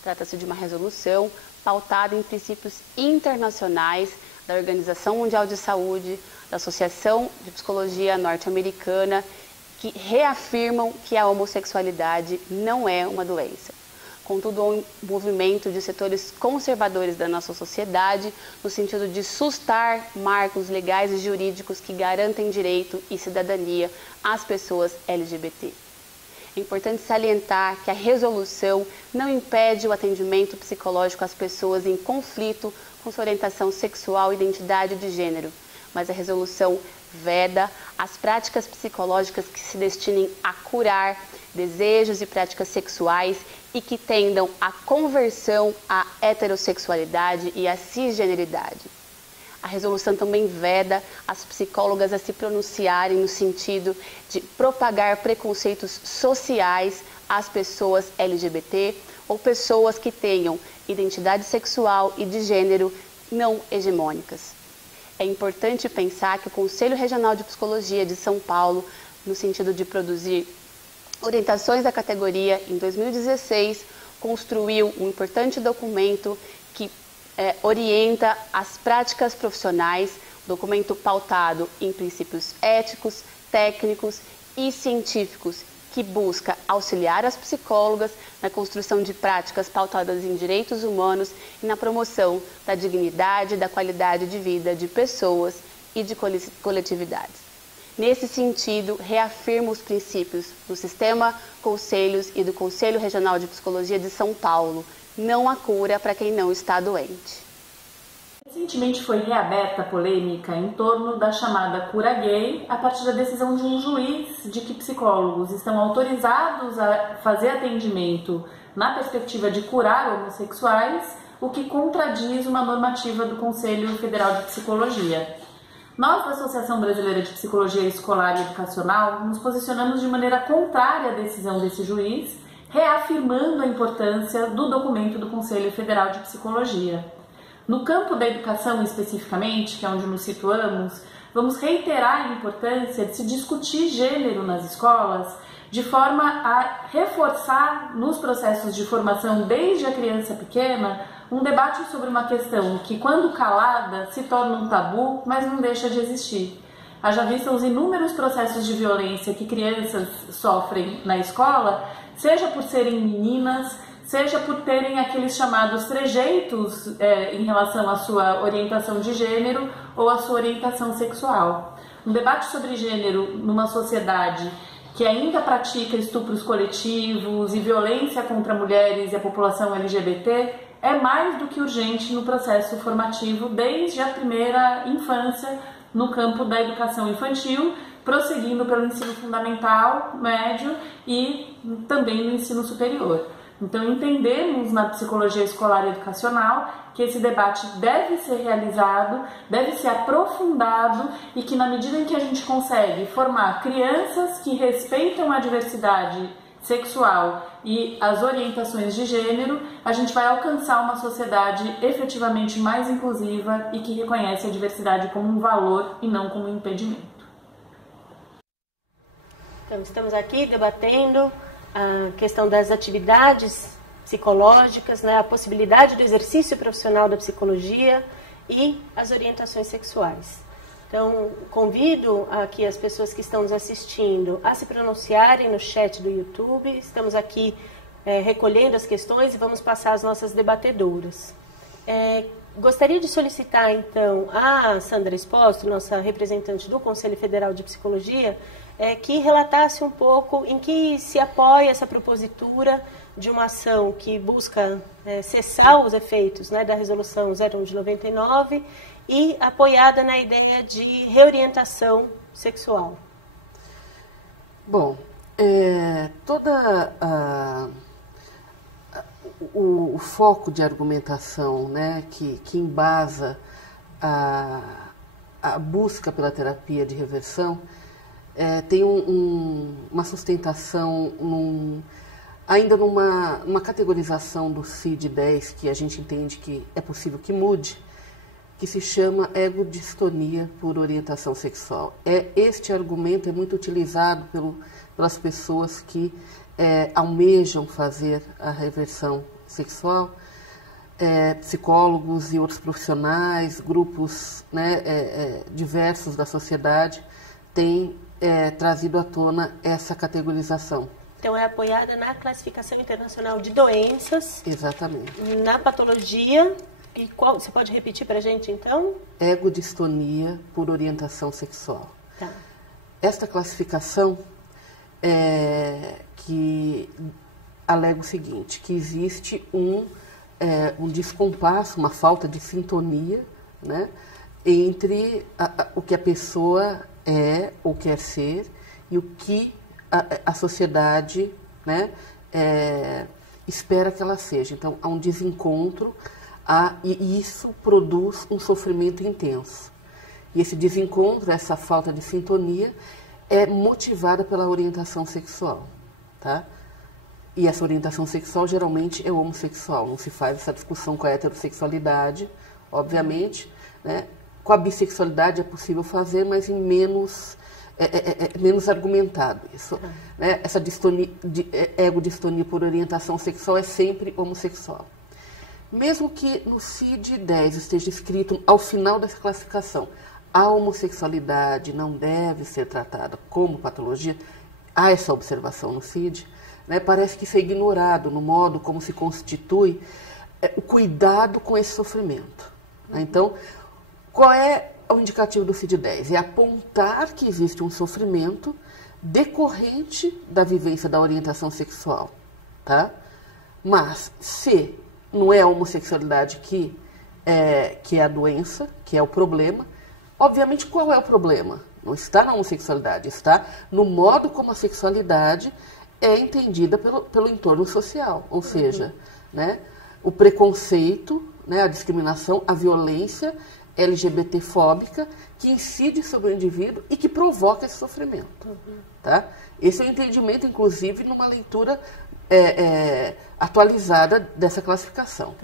Trata-se de uma resolução pautada em princípios internacionais da Organização Mundial de Saúde, da Associação de Psicologia Norte-Americana, que reafirmam que a homossexualidade não é uma doença. Contudo, há um movimento de setores conservadores da nossa sociedade no sentido de sustar marcos legais e jurídicos que garantem direito e cidadania às pessoas LGBT. É importante salientar que a resolução não impede o atendimento psicológico às pessoas em conflito com sua orientação sexual e identidade de gênero, mas a resolução veda as práticas psicológicas que se destinem a curar desejos e práticas sexuais e que tendam à conversão à heterossexualidade e à cisgeneridade. A resolução também veda as psicólogas a se pronunciarem no sentido de propagar preconceitos sociais às pessoas LGBT ou pessoas que tenham identidade sexual e de gênero não hegemônicas. É importante pensar que o Conselho Regional de Psicologia de São Paulo, no sentido de produzir orientações da categoria, em 2016, construiu um importante documento que orienta as práticas profissionais, documento pautado em princípios éticos, técnicos e científicos, que busca auxiliar as psicólogas na construção de práticas pautadas em direitos humanos e na promoção da dignidade e da qualidade de vida de pessoas e de coletividades. Nesse sentido, reafirma os princípios do Sistema Conselhos e do Conselho Regional de Psicologia de São Paulo. Não há cura para quem não está doente. Recentemente foi reaberta a polêmica em torno da chamada cura gay a partir da decisão de um juiz de que psicólogos estão autorizados a fazer atendimento na perspectiva de curar homossexuais, o que contradiz uma normativa do Conselho Federal de Psicologia. Nós, da Associação Brasileira de Psicologia Escolar e Educacional, nos posicionamos de maneira contrária à decisão desse juiz, reafirmando a importância do documento do Conselho Federal de Psicologia. No campo da educação especificamente, que é onde nos situamos, vamos reiterar a importância de se discutir gênero nas escolas, de forma a reforçar nos processos de formação desde a criança pequena um debate sobre uma questão que, quando calada, se torna um tabu, mas não deixa de existir. Haja vista os inúmeros processos de violência que crianças sofrem na escola, seja por serem meninas, seja por terem aqueles chamados trejeitos em relação à sua orientação de gênero ou à sua orientação sexual. Um debate sobre gênero numa sociedade que ainda pratica estupros coletivos e violência contra mulheres e a população LGBT é mais do que urgente no processo formativo desde a primeira infância no campo da educação infantil, prosseguindo pelo ensino fundamental, médio e também no ensino superior. Então, entendemos na psicologia escolar e educacional que esse debate deve ser realizado, deve ser aprofundado e que, na medida em que a gente consegue formar crianças que respeitam a diversidade sexual e as orientações de gênero, a gente vai alcançar uma sociedade efetivamente mais inclusiva e que reconhece a diversidade como um valor e não como um impedimento. Então, estamos aqui debatendo a questão das atividades psicológicas, né, a possibilidade do exercício profissional da psicologia e as orientações sexuais. Então, convido aqui as pessoas que estão nos assistindo a se pronunciarem no chat do YouTube. Estamos aqui recolhendo as questões e vamos passar às nossas debatedoras. Gostaria de solicitar, então, a Sandra Espósito, nossa representante do Conselho Federal de Psicologia, que relatasse um pouco em que se apoia essa propositura de uma ação que busca cessar os efeitos, né, da Resolução 01 de 99 e apoiada na ideia de reorientação sexual. Bom, o foco de argumentação, né, que embasa a busca pela terapia de reversão tem uma sustentação ainda numa categorização do CID-10 que a gente entende que é possível que mude, que se chama egodistonia por orientação sexual. Este argumento é muito utilizado pelas pessoas que almejam fazer a reversão sexual, psicólogos e outros profissionais, grupos, né, diversos da sociedade têm trazido à tona essa categorização. Então, é apoiada na classificação internacional de doenças. Exatamente. Na patologia. E qual? Você pode repetir para a gente, então? Egodistonia por orientação sexual. Tá. Esta classificação que alega o seguinte, que existe um descompasso, uma falta de sintonia, né, entre o que a pessoa é ou quer ser e o que a sociedade, né, espera que ela seja. Então, há um desencontro e isso produz um sofrimento intenso. E esse desencontro, essa falta de sintonia, é motivada pela orientação sexual, tá? E essa orientação sexual geralmente é homossexual, não se faz essa discussão com a heterossexualidade, obviamente, né? Com a bissexualidade é possível fazer, mas em menos argumentado isso. Né? Essa ego-distonia por orientação sexual é sempre homossexual. Mesmo que no CID-10 esteja escrito ao final dessa classificação, a homossexualidade não deve ser tratada como patologia, há essa observação no CID, né? Parece que isso é ignorado no modo como se constitui o cuidado com esse sofrimento. Né? Então, qual é o indicativo do CID-10? É apontar que existe um sofrimento decorrente da vivência da orientação sexual. Tá? Mas, se não é a homossexualidade que é a doença, que é o problema, obviamente, qual é o problema? Não está na homossexualidade, está no modo como a sexualidade é entendida pelo entorno social. Ou seja, né, o preconceito, né, a discriminação, a violência LGBT-fóbica que incide sobre o indivíduo e que provoca esse sofrimento. Tá? Esse é o entendimento, inclusive, numa leitura atualizada dessa classificação.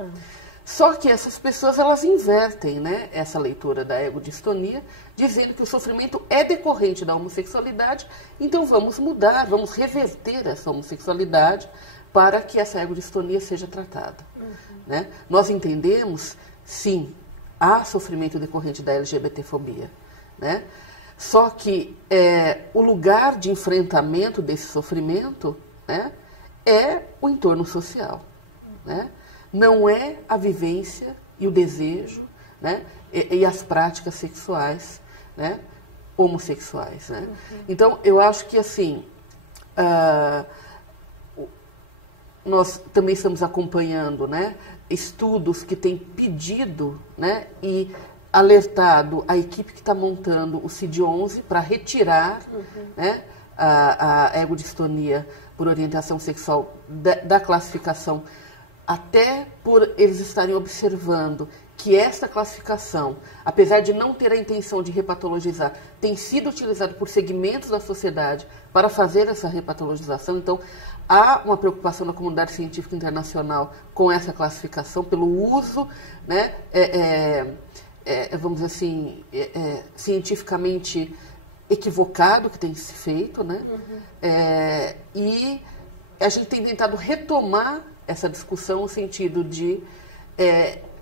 Só que essas pessoas, elas invertem, né, essa leitura da ego-distonia, dizendo que o sofrimento é decorrente da homossexualidade, então vamos mudar, vamos reverter essa homossexualidade para que essa ego-distonia seja tratada. Né? Nós entendemos, sim, há sofrimento decorrente da LGBT-fobia. Né? Só que o lugar de enfrentamento desse sofrimento, né, é o entorno social. Né? Não é a vivência e o desejo, né, e as práticas sexuais, né, homossexuais. Né? Então, eu acho que, assim, nós também estamos acompanhando, né, estudos que têm pedido, né, e alertado a equipe que está montando o CID-11 para retirar né, a ego-distonia por orientação sexual da classificação, até por eles estarem observando que esta classificação, apesar de não ter a intenção de repatologizar, tem sido utilizada por segmentos da sociedade para fazer essa repatologização. Então, há uma preocupação na comunidade científica internacional com essa classificação, pelo uso, né, vamos dizer assim, cientificamente equivocado que tem se feito, né? E a gente tem tentado retomar essa discussão no sentido de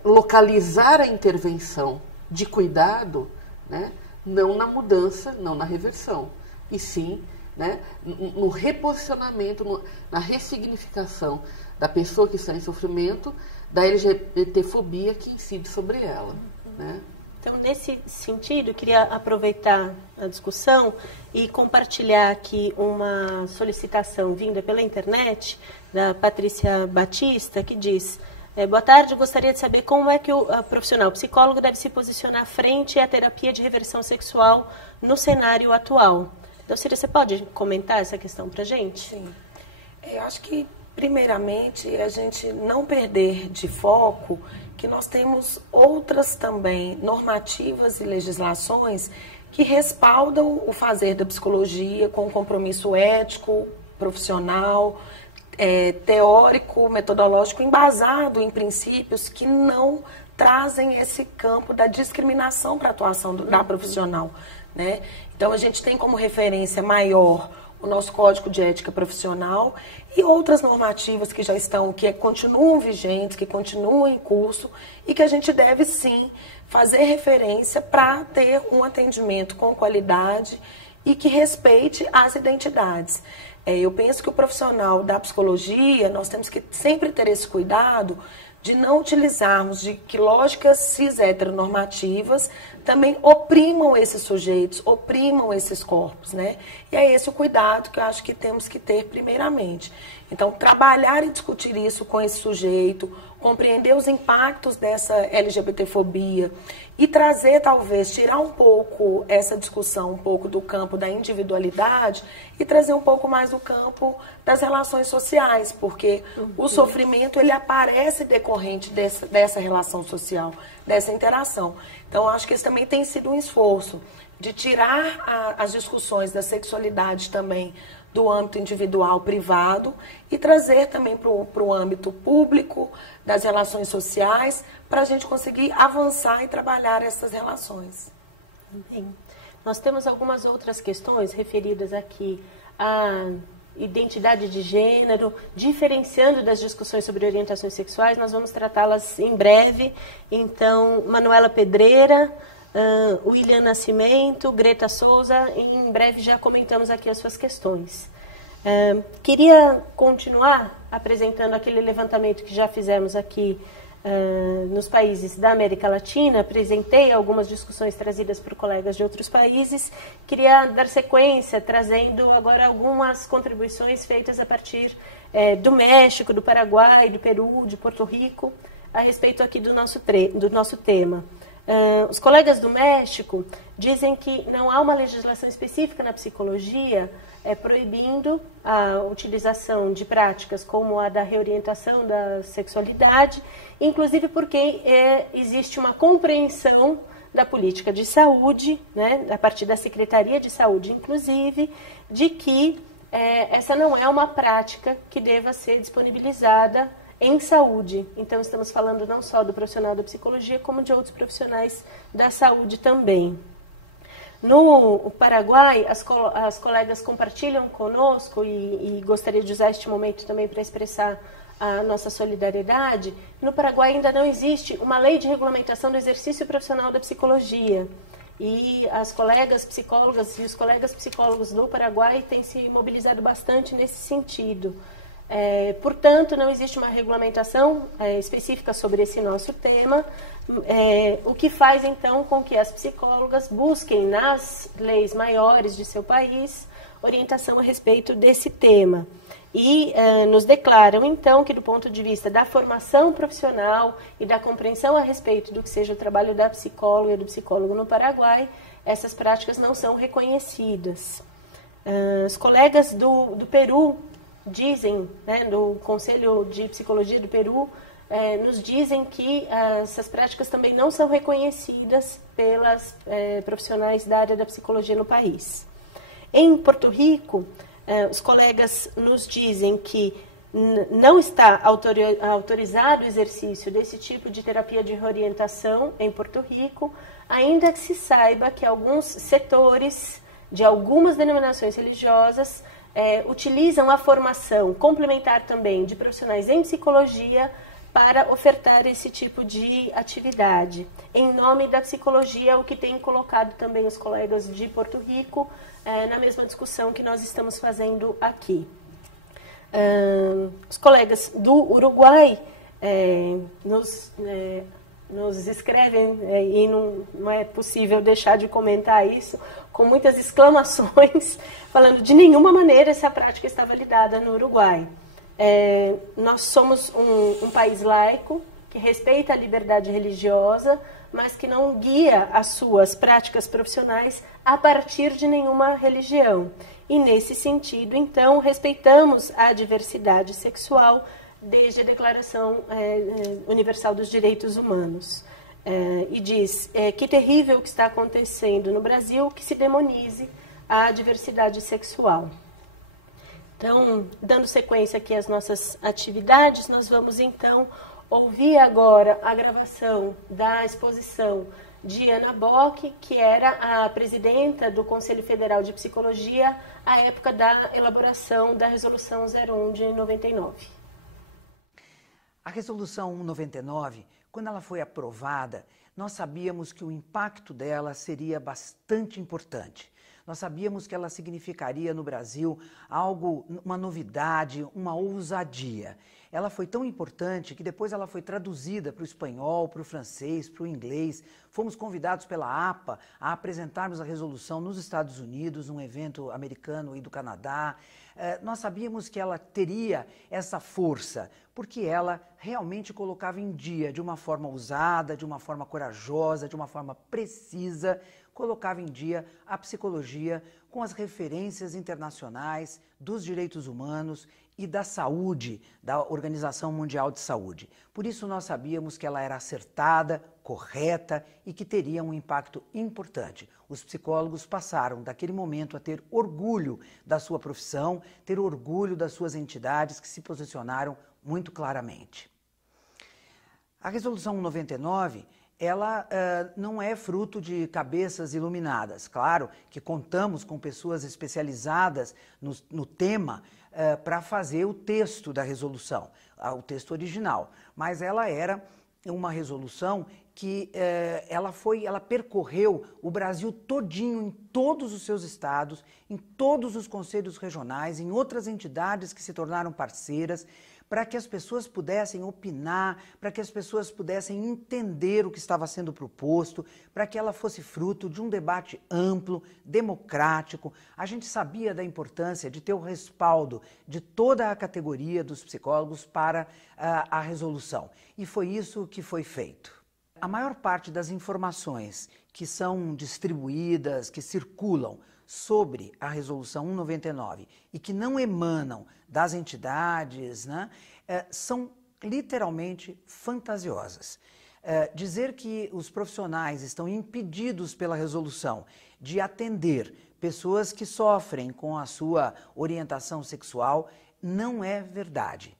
localizar a intervenção de cuidado, né, não na mudança, não na reversão, e sim, né, no reposicionamento, na ressignificação da pessoa que está em sofrimento, da LGBT-fobia que incide sobre ela. Né? Então, nesse sentido, eu queria aproveitar a discussão e compartilhar aqui uma solicitação vinda pela internet da Patrícia Batista, que diz: boa tarde, eu gostaria de saber como é que o profissional psicólogo deve se posicionar frente à terapia de reversão sexual no cenário atual. Então, Círia, você pode comentar essa questão para a gente? Sim. Eu acho que, primeiramente, a gente não perder de foco que nós temos outras também normativas e legislações que respaldam o fazer da psicologia com compromisso ético, profissional, teórico, metodológico, embasado em princípios que não trazem esse campo da discriminação para a atuação da profissional. Né? Então, a gente tem como referência maior o nosso Código de Ética Profissional e outras normativas que já estão, que continuam vigentes, que continuam em curso e que a gente deve, sim, fazer referência para ter um atendimento com qualidade e que respeite as identidades. Eu penso que o profissional da psicologia, nós temos que sempre ter esse cuidado de não utilizarmos de que lógicas cis-heteronormativas também oprimam esses sujeitos, oprimam esses corpos, né? E é esse o cuidado que eu acho que temos que ter primeiramente. Então, trabalhar e discutir isso com esse sujeito, compreender os impactos dessa LGBTfobia e trazer, talvez, tirar um pouco essa discussão, um pouco do campo da individualidade e trazer um pouco mais do campo das relações sociais, porque o sofrimento, ele aparece decorrente dessa relação social, dessa interação. Então, acho que esse também tem sido um esforço de tirar as discussões da sexualidade também do âmbito individual, privado, e trazer também para o âmbito público, das relações sociais, para a gente conseguir avançar e trabalhar essas relações. Bem, nós temos algumas outras questões referidas aqui à identidade de gênero, diferenciando das discussões sobre orientações sexuais, nós vamos tratá-las em breve. Então, Manuela Pedreira, William Nascimento, Greta Souza, em breve já comentamos aqui as suas questões. Queria continuar apresentando aquele levantamento que já fizemos aqui nos países da América Latina. Apresentei algumas discussões trazidas por colegas de outros países. Queria dar sequência, trazendo agora algumas contribuições feitas a partir do México, do Paraguai, do Peru, de Porto Rico, a respeito aqui do nosso tema. Os colegas do México dizem que não há uma legislação específica na psicologia proibindo a utilização de práticas como a da reorientação da sexualidade, inclusive porque existe uma compreensão da política de saúde, né, a partir da Secretaria de Saúde, inclusive, de que essa não é uma prática que deva ser disponibilizada em saúde. Então, estamos falando não só do profissional da psicologia, como de outros profissionais da saúde também. No Paraguai, as colegas compartilham conosco, e gostaria de usar este momento também para expressar a nossa solidariedade. No Paraguai ainda não existe uma lei de regulamentação do exercício profissional da psicologia. E as colegas psicólogas e os colegas psicólogos do Paraguai têm se mobilizado bastante nesse sentido. Portanto, não existe uma regulamentação específica sobre esse nosso tema, o que faz, então, com que as psicólogas busquem nas leis maiores de seu país orientação a respeito desse tema. E nos declaram, então, que do ponto de vista da formação profissional e da compreensão a respeito do que seja o trabalho da psicóloga e do psicólogo no Paraguai, essas práticas não são reconhecidas. Os colegas do Peru dizem, né, do Conselho de Psicologia do Peru, nos dizem que essas práticas também não são reconhecidas pelas profissionais da área da psicologia no país. Em Porto Rico, os colegas nos dizem que não está autorizado o exercício desse tipo de terapia de reorientação em Porto Rico, ainda que se saiba que alguns setores de algumas denominações religiosas utilizam a formação complementar também de profissionais em psicologia para ofertar esse tipo de atividade. Em nome da psicologia, o que tem colocado também os colegas de Porto Rico na mesma discussão que nós estamos fazendo aqui. Os colegas do Uruguai nos escrevem, e não é possível deixar de comentar isso, com muitas exclamações, falando de nenhuma maneira essa prática está validada no Uruguai. Nós somos um país laico, que respeita a liberdade religiosa, mas que não guia as suas práticas profissionais a partir de nenhuma religião. E nesse sentido, então, respeitamos a diversidade sexual desde a Declaração Universal dos Direitos Humanos. E diz que terrível o que está acontecendo no Brasil, que se demonize a diversidade sexual. Então, dando sequência aqui às nossas atividades, nós vamos então ouvir agora a gravação da exposição de Ana Bock, que era a presidenta do Conselho Federal de Psicologia à época da elaboração da Resolução 01 de 99. A Resolução 199, quando ela foi aprovada, nós sabíamos que o impacto dela seria bastante importante. Nós sabíamos que ela significaria no Brasil algo, uma novidade, uma ousadia. ela foi tão importante que depois ela foi traduzida para o espanhol, para o francês, para o inglês. Fomos convidados pela APA a apresentarmos a resolução nos Estados Unidos, num evento americano e do Canadá. Nós sabíamos que ela teria essa força, porque ela realmente colocava em dia, de uma forma ousada, de uma forma corajosa, de uma forma precisa, colocava em dia a psicologia com as referências internacionais dos direitos humanos e da saúde, da Organização Mundial de Saúde. Por isso nós sabíamos que ela era acertada, correta e que teria um impacto importante. Os psicólogos passaram daquele momento a ter orgulho da sua profissão, ter orgulho das suas entidades que se posicionaram muito claramente. A Resolução 199, ela não é fruto de cabeças iluminadas. Claro que contamos com pessoas especializadas no tema para fazer o texto da resolução, o texto original, mas ela era uma resolução que ela percorreu o Brasil todinho, em todos os seus estados, em todos os conselhos regionais, em outras entidades que se tornaram parceiras, para que as pessoas pudessem opinar, para que as pessoas pudessem entender o que estava sendo proposto, para que ela fosse fruto de um debate amplo, democrático. A gente sabia da importância de ter o respaldo de toda a categoria dos psicólogos para a resolução. E foi isso que foi feito. A maior parte das informações que são distribuídas, que circulam sobre a Resolução 199 e que não emanam das entidades, né, são literalmente fantasiosas. Dizer que os profissionais estão impedidos pela resolução de atender pessoas que sofrem com a sua orientação sexual não é verdade.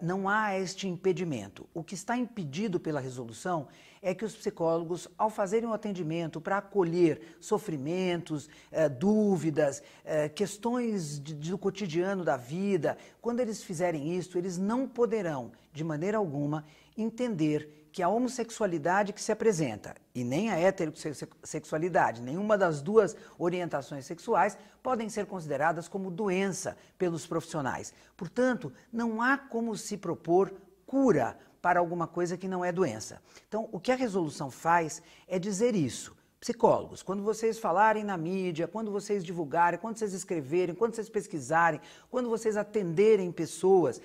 Não há este impedimento. O que está impedido pela resolução é que os psicólogos, ao fazerem um atendimento para acolher sofrimentos, dúvidas, questões do cotidiano da vida, quando eles fizerem isso, eles não poderão, de maneira alguma, entender que a homossexualidade que se apresenta e nem a heterossexualidade, nenhuma das duas orientações sexuais, podem ser consideradas como doença pelos profissionais. Portanto, não há como se propor cura para alguma coisa que não é doença. Então, o que a resolução faz é dizer isso. Psicólogos, quando vocês falarem na mídia, quando vocês divulgarem, quando vocês escreverem, quando vocês pesquisarem, quando vocês atenderem pessoas,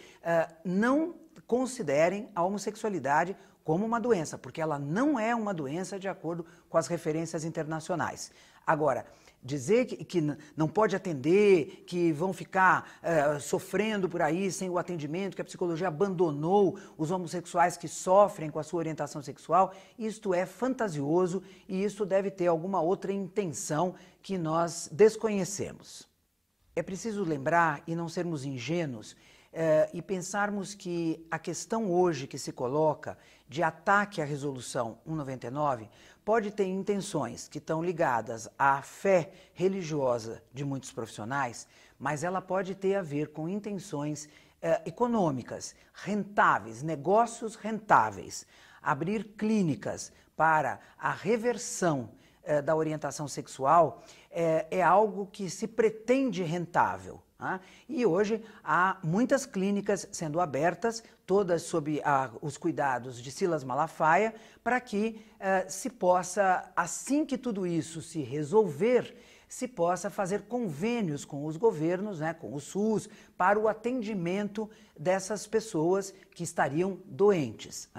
não considerem a homossexualidade como uma doença, porque ela não é uma doença de acordo com as referências internacionais. Agora, dizer que não pode atender, que vão ficar sofrendo por aí sem o atendimento, que a psicologia abandonou os homossexuais que sofrem com a sua orientação sexual, isto é fantasioso e isso deve ter alguma outra intenção que nós desconhecemos. É preciso lembrar e não sermos ingênuos e pensarmos que a questão hoje que se coloca de ataque à Resolução 199 pode ter intenções que estão ligadas à fé religiosa de muitos profissionais, mas ela pode ter a ver com intenções econômicas, rentáveis, negócios rentáveis. Abrir clínicas para a reversão da orientação sexual é algo que se pretende rentável. E hoje há muitas clínicas sendo abertas, todas sob os cuidados de Silas Malafaia, para que se possa, assim que tudo isso se resolver, se possa fazer convênios com os governos, né, com o SUS, para o atendimento dessas pessoas que estariam doentes.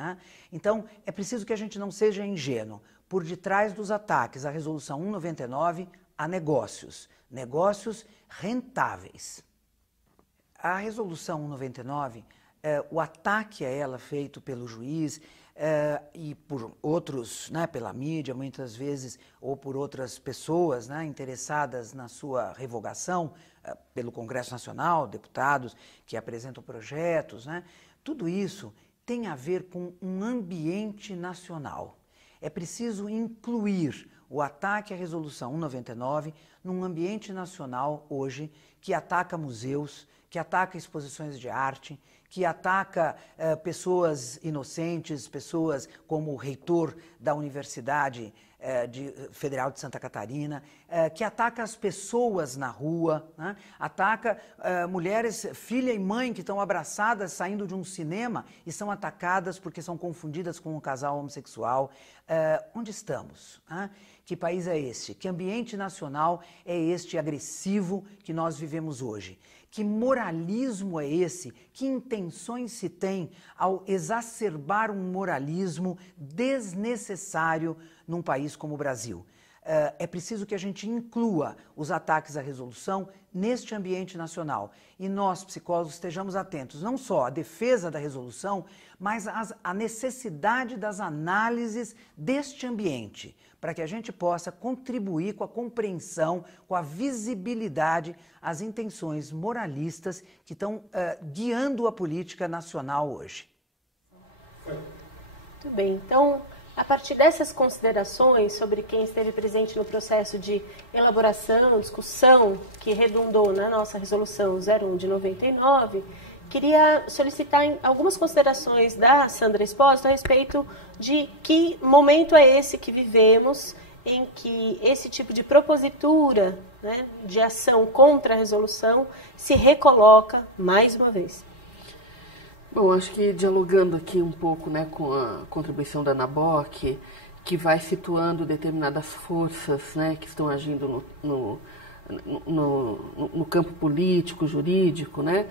Então, é preciso que a gente não seja ingênuo. Por detrás dos ataques à Resolução 199, há negócios rentáveis. A Resolução 199, o ataque a ela feito pelo juiz e por outros, né, pela mídia muitas vezes, ou por outras pessoas, né, interessadas na sua revogação, pelo Congresso Nacional, deputados que apresentam projetos, né, tudo isso tem a ver com um ambiente nacional. É preciso incluir o ataque à Resolução 199 num ambiente nacional hoje que ataca museus, que ataca exposições de arte, que ataca pessoas inocentes, pessoas como o reitor da Universidade Federal de Santa Catarina, que ataca as pessoas na rua, né? Ataca mulheres, filha e mãe, que estão abraçadas saindo de um cinema e são atacadas porque são confundidas com um casal homossexual. Onde estamos? Que país é este? Que ambiente nacional é este agressivo que nós vivemos hoje? Que moralismo é esse? Que intenções se tem ao exacerbar um moralismo desnecessário num país como o Brasil? É preciso que a gente inclua os ataques à resolução neste ambiente nacional. E nós, psicólogos, estejamos atentos não só à defesa da resolução, mas à necessidade das análises deste ambiente, para que a gente possa contribuir com a compreensão, com a visibilidade, às intenções moralistas que estão guiando a política nacional hoje. Muito bem, então, a partir dessas considerações sobre quem esteve presente no processo de elaboração, discussão, que redundou na nossa resolução 01 de 99, queria solicitar algumas considerações da Sandra Espósito a respeito de que momento é esse que vivemos em que esse tipo de propositura, né, de ação contra a resolução se recoloca mais uma vez. Bom, acho que dialogando aqui um pouco, né, com a contribuição da NABOC, que vai situando determinadas forças, né, que estão agindo no campo político, jurídico, né,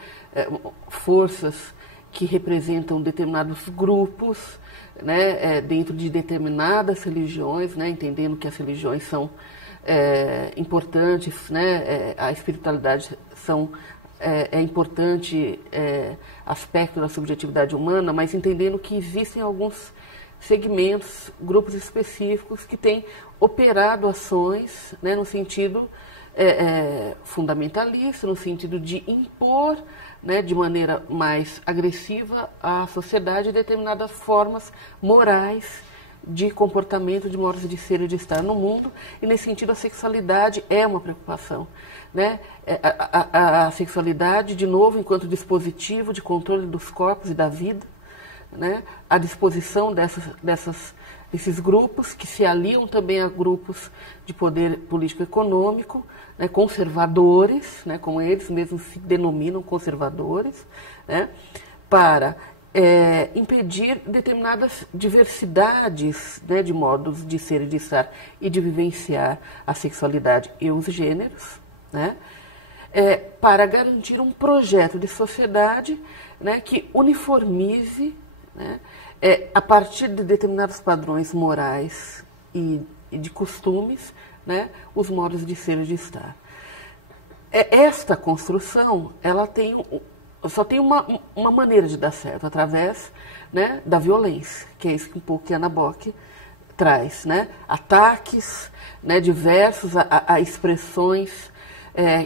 forças que representam determinados grupos, né, dentro de determinadas religiões, né, entendendo que as religiões são importantes, né, a espiritualidade é importante aspecto da subjetividade humana, mas entendendo que existem alguns segmentos, grupos específicos que têm operado ações, né, no sentido fundamentalista, no sentido de impor, né, de maneira mais agressiva à sociedade determinadas formas morais de comportamento, de modos de ser e de estar no mundo, e nesse sentido a sexualidade é uma preocupação, né? A sexualidade, de novo, enquanto dispositivo de controle dos corpos e da vida, né? A disposição desses grupos que se aliam também a grupos de poder político-econômico, né? Conservadores, né? Como eles mesmos se denominam conservadores, né? Para impedir determinadas diversidades, né, de modos de ser e de estar e de vivenciar a sexualidade e os gêneros, né, para garantir um projeto de sociedade, né, que uniformize, né, a partir de determinados padrões morais e de costumes, né, os modos de ser e de estar. Esta construção, ela tem só tem uma maneira de dar certo, através, né, da violência, que é isso que um pouco que a NABOC traz, né? Ataques, né, diversos a expressões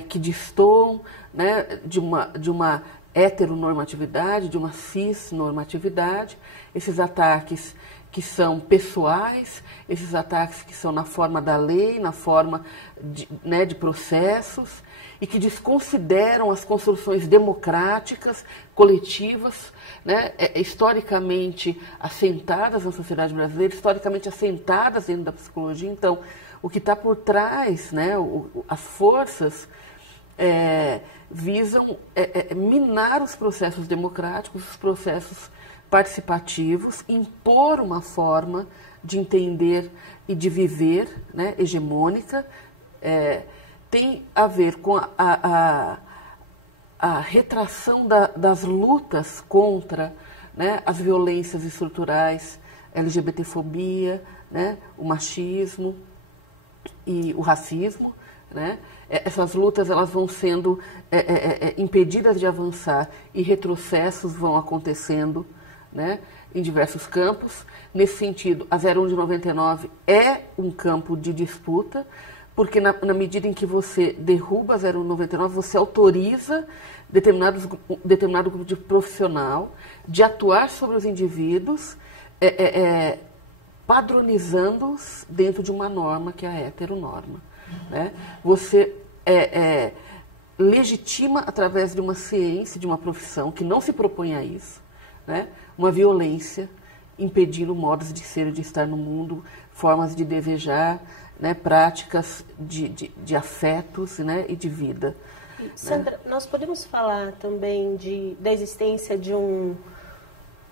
que destoam, né, de uma heteronormatividade, de uma cisnormatividade, esses ataques que são pessoais, esses ataques que são na forma da lei, na forma de processos, e que desconsideram as construções democráticas, coletivas, né, historicamente assentadas na sociedade brasileira, historicamente assentadas dentro da psicologia. Então, o que está por trás, né, as forças visam minar os processos democráticos, os processos participativos, impor uma forma de entender e de viver, né, hegemônica, tem a ver com a retração das lutas contra, né, as violências estruturais, LGBTfobia, né, o machismo e o racismo, né? Essas lutas elas vão sendo impedidas de avançar e retrocessos vão acontecendo, né, em diversos campos. Nesse sentido, a 01 de 99 é um campo de disputa, porque na medida em que você derruba a 0199, você autoriza determinado grupo de profissional de atuar sobre os indivíduos, padronizando-os dentro de uma norma que é a heteronorma. Né? Você legitima, através de uma ciência, de uma profissão que não se propõe a isso, né, uma violência, impedindo modos de ser e de estar no mundo, formas de desejar, né, práticas de afetos, né, e de vida. Sandra, nós podemos falar também da existência de um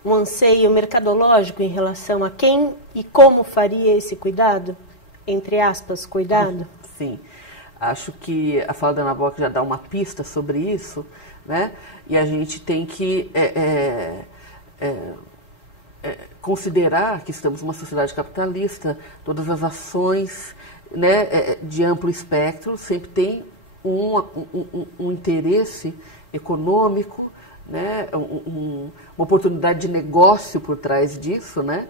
anseio mercadológico em relação a quem e como faria esse cuidado? Entre aspas, cuidado? Sim. Acho que a fala da Ana Bock já dá uma pista sobre isso, né? E a gente tem que considerar que estamos numa sociedade capitalista, todas as ações, né, de amplo espectro sempre tem um interesse econômico, né, uma oportunidade de negócio por trás disso, né,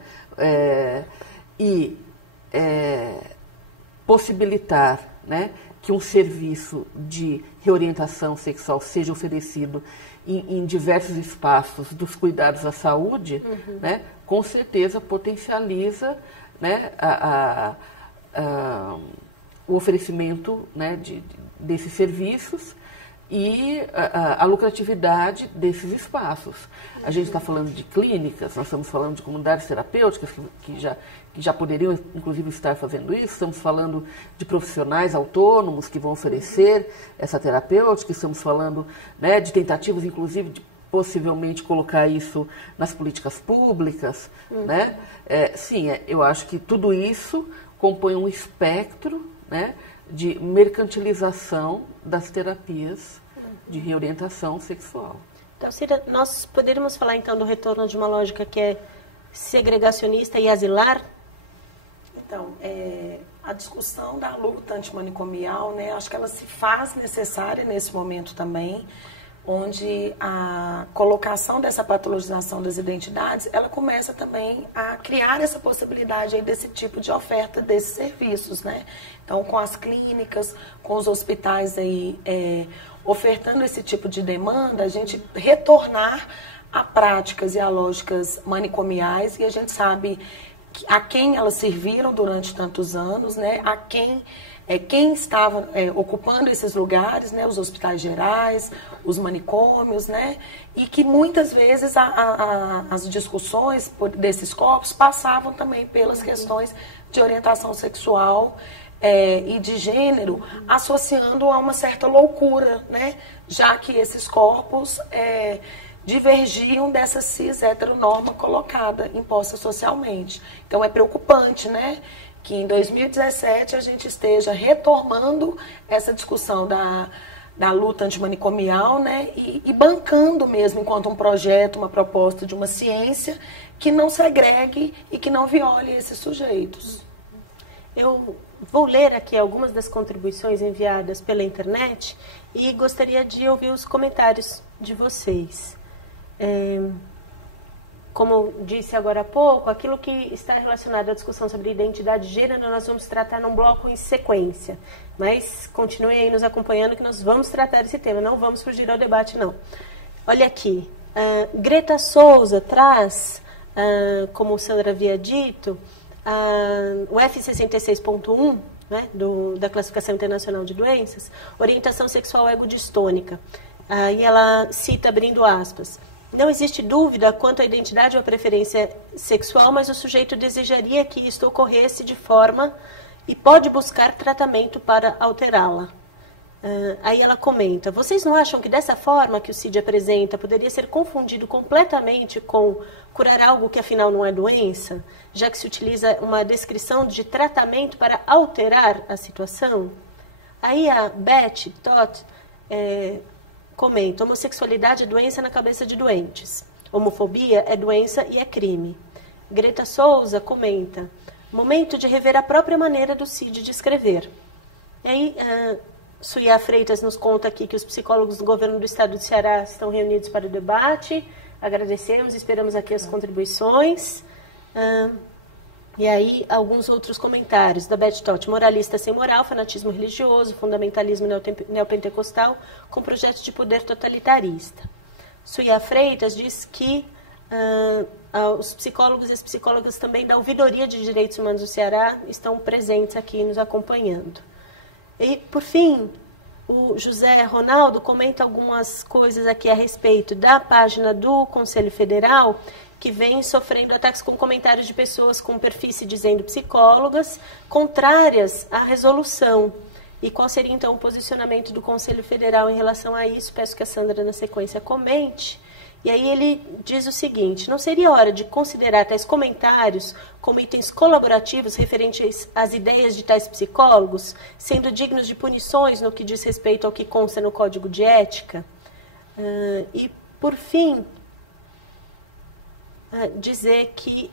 possibilitar, né, que um serviço de reorientação sexual seja oferecido em diversos espaços dos cuidados à saúde, né, com certeza potencializa, né, o oferecimento, né, desses serviços e a lucratividade desses espaços. A gente está falando de clínicas, nós estamos falando de comunidades terapêuticas que já poderiam, inclusive, estar fazendo isso. Estamos falando de profissionais autônomos que vão oferecer essa terapêutica. Estamos falando, né, de tentativas, inclusive, de possivelmente colocar isso nas políticas públicas. Né? Sim, eu acho que tudo isso compõe um espectro, né, de mercantilização das terapias de reorientação sexual. Então, Cira, nós poderíamos falar, então, do retorno de uma lógica que é segregacionista e asilar? Então, a discussão da luta antimanicomial, né, acho que ela se faz necessária nesse momento também, onde a colocação dessa patologização das identidades, ela começa também a criar essa possibilidade aí desse tipo de oferta desses serviços, né? Então, com as clínicas, com os hospitais aí ofertando esse tipo de demanda, a gente retornar a práticas e a lógicas manicomiais, e a gente sabe a quem elas serviram durante tantos anos, né? A quem estava ocupando esses lugares, né, os hospitais gerais, os manicômios, né, e que muitas vezes as discussões desses corpos passavam também pelas questões de orientação sexual e de gênero, associando a uma certa loucura, né, já que esses corpos divergiam dessa cis-heteronorma colocada, imposta socialmente. Então é preocupante, né, que em 2017 a gente esteja retomando essa discussão da luta antimanicomial, né, e bancando mesmo enquanto um projeto, uma proposta de uma ciência que não segregue e que não viole esses sujeitos. Eu vou ler aqui algumas das contribuições enviadas pela internet e gostaria de ouvir os comentários de vocês. Como disse agora há pouco, aquilo que está relacionado à discussão sobre identidade de gênero, nós vamos tratar num bloco em sequência. Mas continuem aí nos acompanhando que nós vamos tratar esse tema, não vamos fugir ao debate, não. Olha aqui, Greta Souza traz, como o Sandra havia dito, o F66.1, né, da Classificação Internacional de Doenças, orientação sexual egodistônica. E ela cita, abrindo aspas, não existe dúvida quanto à identidade ou à preferência sexual, mas o sujeito desejaria que isto ocorresse de forma e pode buscar tratamento para alterá-la. Aí ela comenta, vocês não acham que dessa forma que o CID apresenta poderia ser confundido completamente com curar algo que afinal não é doença, já que se utiliza uma descrição de tratamento para alterar a situação? Aí a Beth Todd comenta, homossexualidade é doença na cabeça de doentes. Homofobia é doença e é crime. Greta Souza comenta, momento de rever a própria maneira do CID de escrever. E aí, Suia Freitas nos conta aqui que os psicólogos do governo do estado do Ceará estão reunidos para o debate. Agradecemos, esperamos aqui as contribuições. E aí, alguns outros comentários da Beth Todt. Moralista sem moral, fanatismo religioso, fundamentalismo neopentecostal, com projeto de poder totalitarista. Suia Freitas diz que os psicólogos e as psicólogas também da Ouvidoria de Direitos Humanos do Ceará estão presentes aqui nos acompanhando. E, por fim, O José Ronaldo comenta algumas coisas aqui a respeito da página do Conselho Federal, que vem sofrendo ataques com comentários de pessoas com perfis se dizendo psicólogas, contrárias à resolução. E qual seria, então, o posicionamento do Conselho Federal em relação a isso? Peço que a Sandra, na sequência, comente. E aí ele diz o seguinte: não seria hora de considerar tais comentários como itens colaborativos referentes às ideias de tais psicólogos, sendo dignos de punições no que diz respeito ao que consta no Código de Ética? E, por fim, dizer que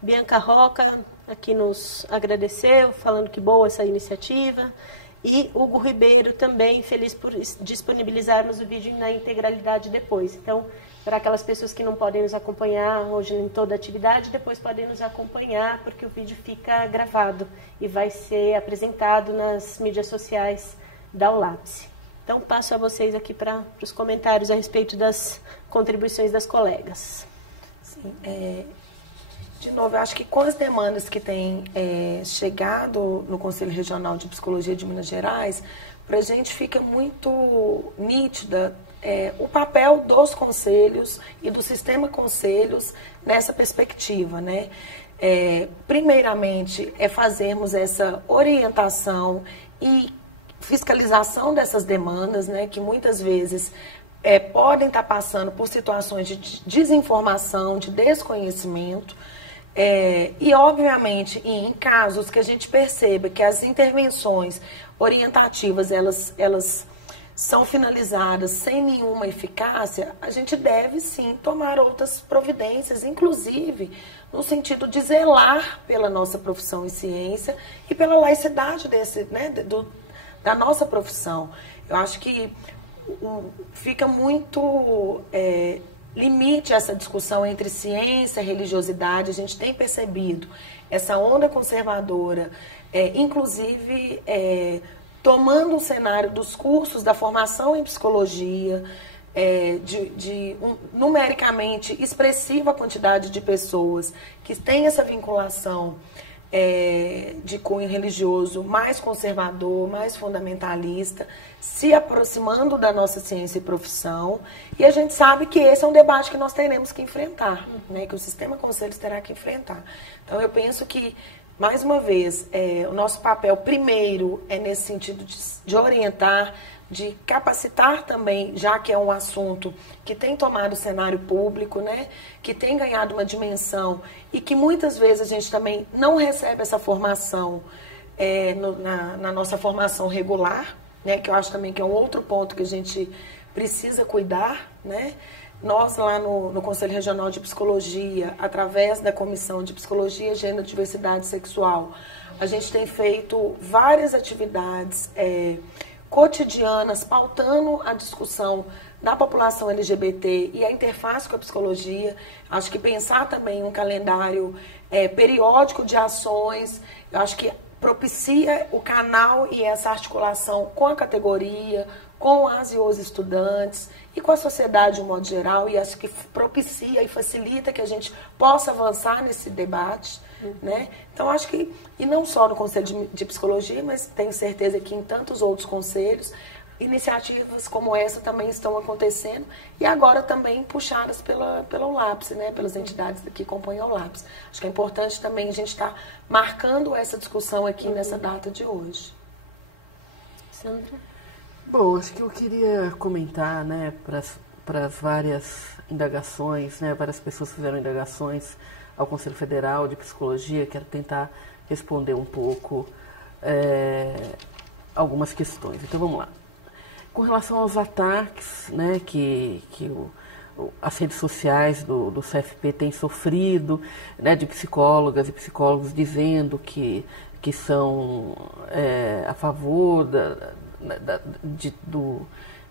Bianca Roca aqui nos agradeceu, falando que boa essa iniciativa, e Hugo Ribeiro também, feliz por disponibilizarmos o vídeo na integralidade depois. Então, para aquelas pessoas que não podem nos acompanhar hoje em toda a atividade, depois podem nos acompanhar, porque o vídeo fica gravado e vai ser apresentado nas mídias sociais da ULAPSE. Então, passo a vocês aqui para os comentários a respeito das contribuições das colegas. Sim, de novo, eu acho que com as demandas que têm chegado no Conselho Regional de Psicologia de Minas Gerais, para a gente fica muito nítida o papel dos conselhos e do sistema conselhos nessa perspectiva, né? Primeiramente, fazermos essa orientação e fiscalização dessas demandas, né, que muitas vezes podem estar passando por situações de desinformação, de desconhecimento, e, obviamente, em casos que a gente perceba que as intervenções orientativas, elas são finalizadas sem nenhuma eficácia, a gente deve, sim, tomar outras providências, inclusive no sentido de zelar pela nossa profissão em ciência e pela laicidade da nossa profissão. Eu acho que fica muito limite essa discussão entre ciência e religiosidade. A gente tem percebido essa onda conservadora, inclusive tomando o cenário dos cursos da formação em psicologia, numericamente expressiva quantidade de pessoas que têm essa vinculação de cunho religioso mais conservador, mais fundamentalista, se aproximando da nossa ciência e profissão. E a gente sabe que esse é um debate que nós teremos que enfrentar, né, que o sistema conselhos terá que enfrentar. Então, eu penso que, mais uma vez, o nosso papel primeiro é nesse sentido de orientar, de capacitar também, já que é um assunto que tem tomado o cenário público, né, que tem ganhado uma dimensão e que muitas vezes a gente também não recebe essa formação na nossa formação regular, né, que eu acho também que é um outro ponto que a gente precisa cuidar, né. Nós lá no Conselho Regional de Psicologia, através da Comissão de Psicologia, Gênero e Diversidade Sexual, a gente tem feito várias atividades cotidianas, pautando a discussão da população LGBT e a interface com a psicologia. Acho que pensar também um calendário periódico de ações, eu acho que propicia o canal e essa articulação com a categoria, com as e os estudantes e com a sociedade de um modo geral, e acho que propicia e facilita que a gente possa avançar nesse debate, né? Então, acho que, e não só no Conselho de Psicologia, mas tenho certeza que em tantos outros conselhos, iniciativas como essa também estão acontecendo, e agora também puxadas pela ULAPSE, né? Pelas entidades que compõem a ULAPSE. Acho que é importante também a gente estar marcando essa discussão aqui nessa data de hoje. Sandra? Bom, acho que eu queria comentar, né, para as várias indagações, né, várias pessoas fizeram indagações ao Conselho Federal de Psicologia, quero tentar responder um pouco algumas questões. Então, vamos lá. Com relação aos ataques, né, que as redes sociais do CFP têm sofrido, né, de psicólogas e psicólogos dizendo que são a favor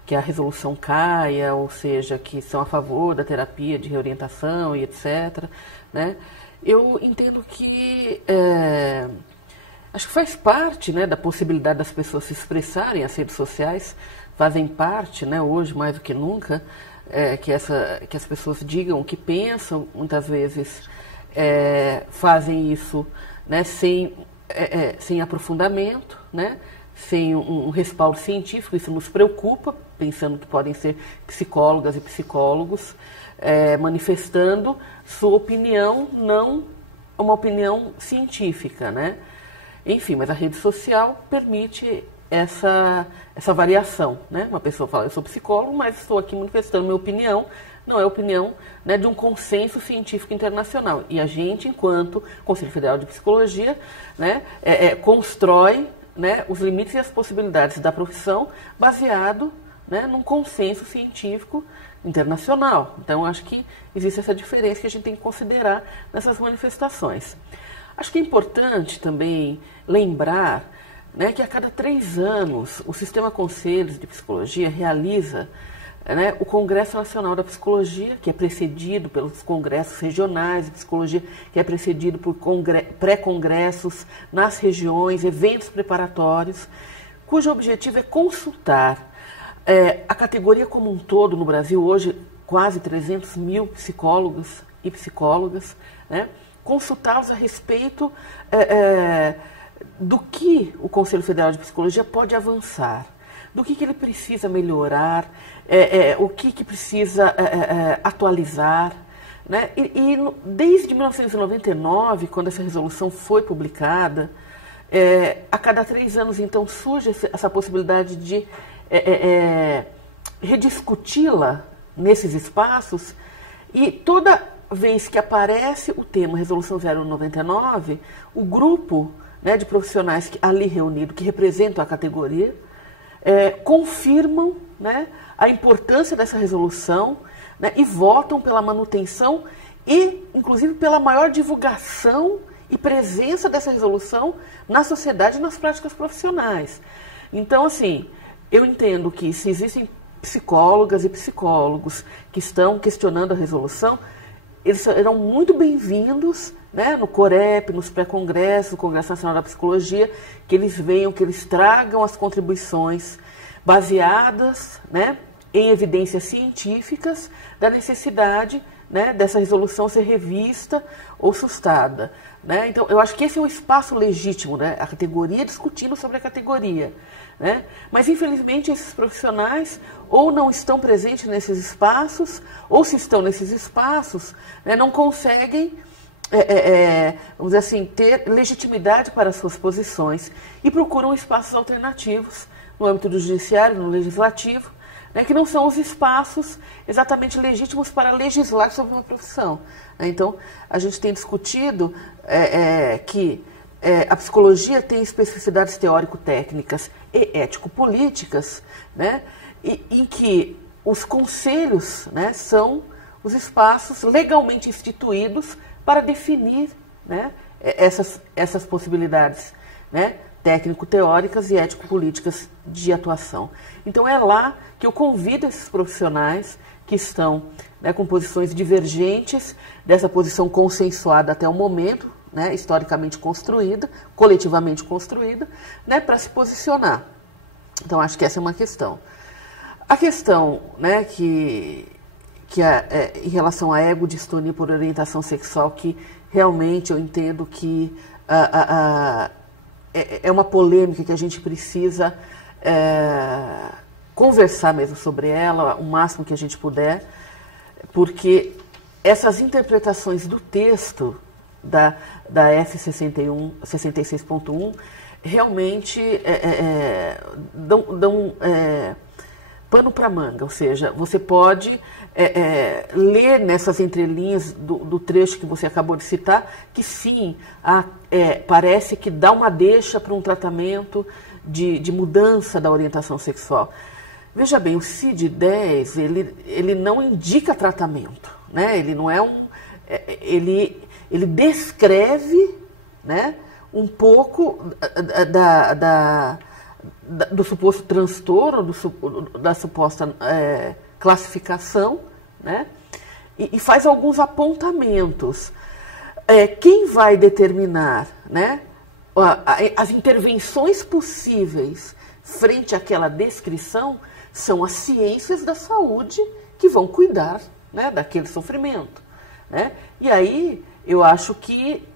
que a resolução caia, ou seja, que são a favor da terapia de reorientação e etc., né? Eu entendo que acho que faz parte, né, da possibilidade das pessoas se expressarem. As redes sociais fazem parte, né, hoje mais do que nunca, que as pessoas digam o que pensam. Muitas vezes fazem isso, né, sem aprofundamento, né, sem um respaldo científico. Isso nos preocupa, pensando que podem ser psicólogas e psicólogos manifestando sua opinião, não uma opinião científica, né? Enfim, mas a rede social permite essa variação, né? Uma pessoa fala, eu sou psicólogo, mas estou aqui manifestando minha opinião, não é a opinião, né, de um consenso científico internacional. E a gente, enquanto Conselho Federal de Psicologia, né, constrói, né, os limites e as possibilidades da profissão baseado, né, num consenso científico internacional. Então, acho que existe essa diferença que a gente tem que considerar nessas manifestações. Acho que é importante também lembrar, né, que a cada 3 anos o Sistema Conselhos de Psicologia realiza, né, o Congresso Nacional da Psicologia, que é precedido pelos congressos regionais de psicologia, que é precedido por pré-congressos nas regiões, eventos preparatórios, cujo objetivo é consultar a categoria como um todo no Brasil, hoje quase 300 mil psicólogos e psicólogas, né, consultá-los a respeito do que o Conselho Federal de Psicologia pode avançar, do que ele precisa melhorar, o que precisa atualizar. Né? E desde 1999, quando essa resolução foi publicada, a cada 3 anos, então, surge essa possibilidade de rediscuti-la nesses espaços, e toda vez que aparece o tema Resolução 0199, o grupo, né, de profissionais ali reunido, que representam a categoria, confirmam, né, a importância dessa resolução, né, e votam pela manutenção e, inclusive, pela maior divulgação e presença dessa resolução na sociedade e nas práticas profissionais. Então, assim, eu entendo que se existem psicólogas e psicólogos que estão questionando a resolução, eles serão muito bem-vindos, né, no COREP, nos pré-congressos, no Congresso Nacional da Psicologia, que eles venham, que eles tragam as contribuições baseadas, né, em evidências científicas da necessidade, né, dessa resolução ser revista ou sustada. Né? Então, eu acho que esse é um espaço legítimo, né, a categoria discutindo sobre a categoria. Né? Mas, infelizmente, esses profissionais ou não estão presentes nesses espaços, ou se estão nesses espaços, né, não conseguem, vamos dizer assim, ter legitimidade para suas posições e procuram espaços alternativos no âmbito do judiciário, no legislativo, né, que não são os espaços exatamente legítimos para legislar sobre uma profissão. Né? Então, a gente tem discutido que a psicologia tem especificidades teórico-técnicas e ético-políticas, né, em que os conselhos, né, são os espaços legalmente instituídos para definir, né, essas possibilidades, né, técnico-teóricas e ético-políticas de atuação. Então é lá que eu convido esses profissionais que estão, né, com posições divergentes dessa posição consensuada até o momento, né, historicamente construída, coletivamente construída, né, para se posicionar. Então acho que essa é uma questão. A questão, né, que em relação à ego-distonia por orientação sexual, que realmente eu entendo que é uma polêmica que a gente precisa conversar mesmo sobre ela, o máximo que a gente puder, porque essas interpretações do texto da F66.1 realmente dão pano para manga, ou seja, você pode ler nessas entrelinhas do trecho que você acabou de citar, que sim, parece que dá uma deixa para um tratamento de mudança da orientação sexual. Veja bem, o CID-10, ele não indica tratamento, né? Ele não é ele descreve, né, um pouco do suposto transtorno, da suposta classificação, né, e faz alguns apontamentos. Quem vai determinar, né, as intervenções possíveis frente àquela descrição são as ciências da saúde que vão cuidar, né, daquele sofrimento. Né? E aí eu acho que,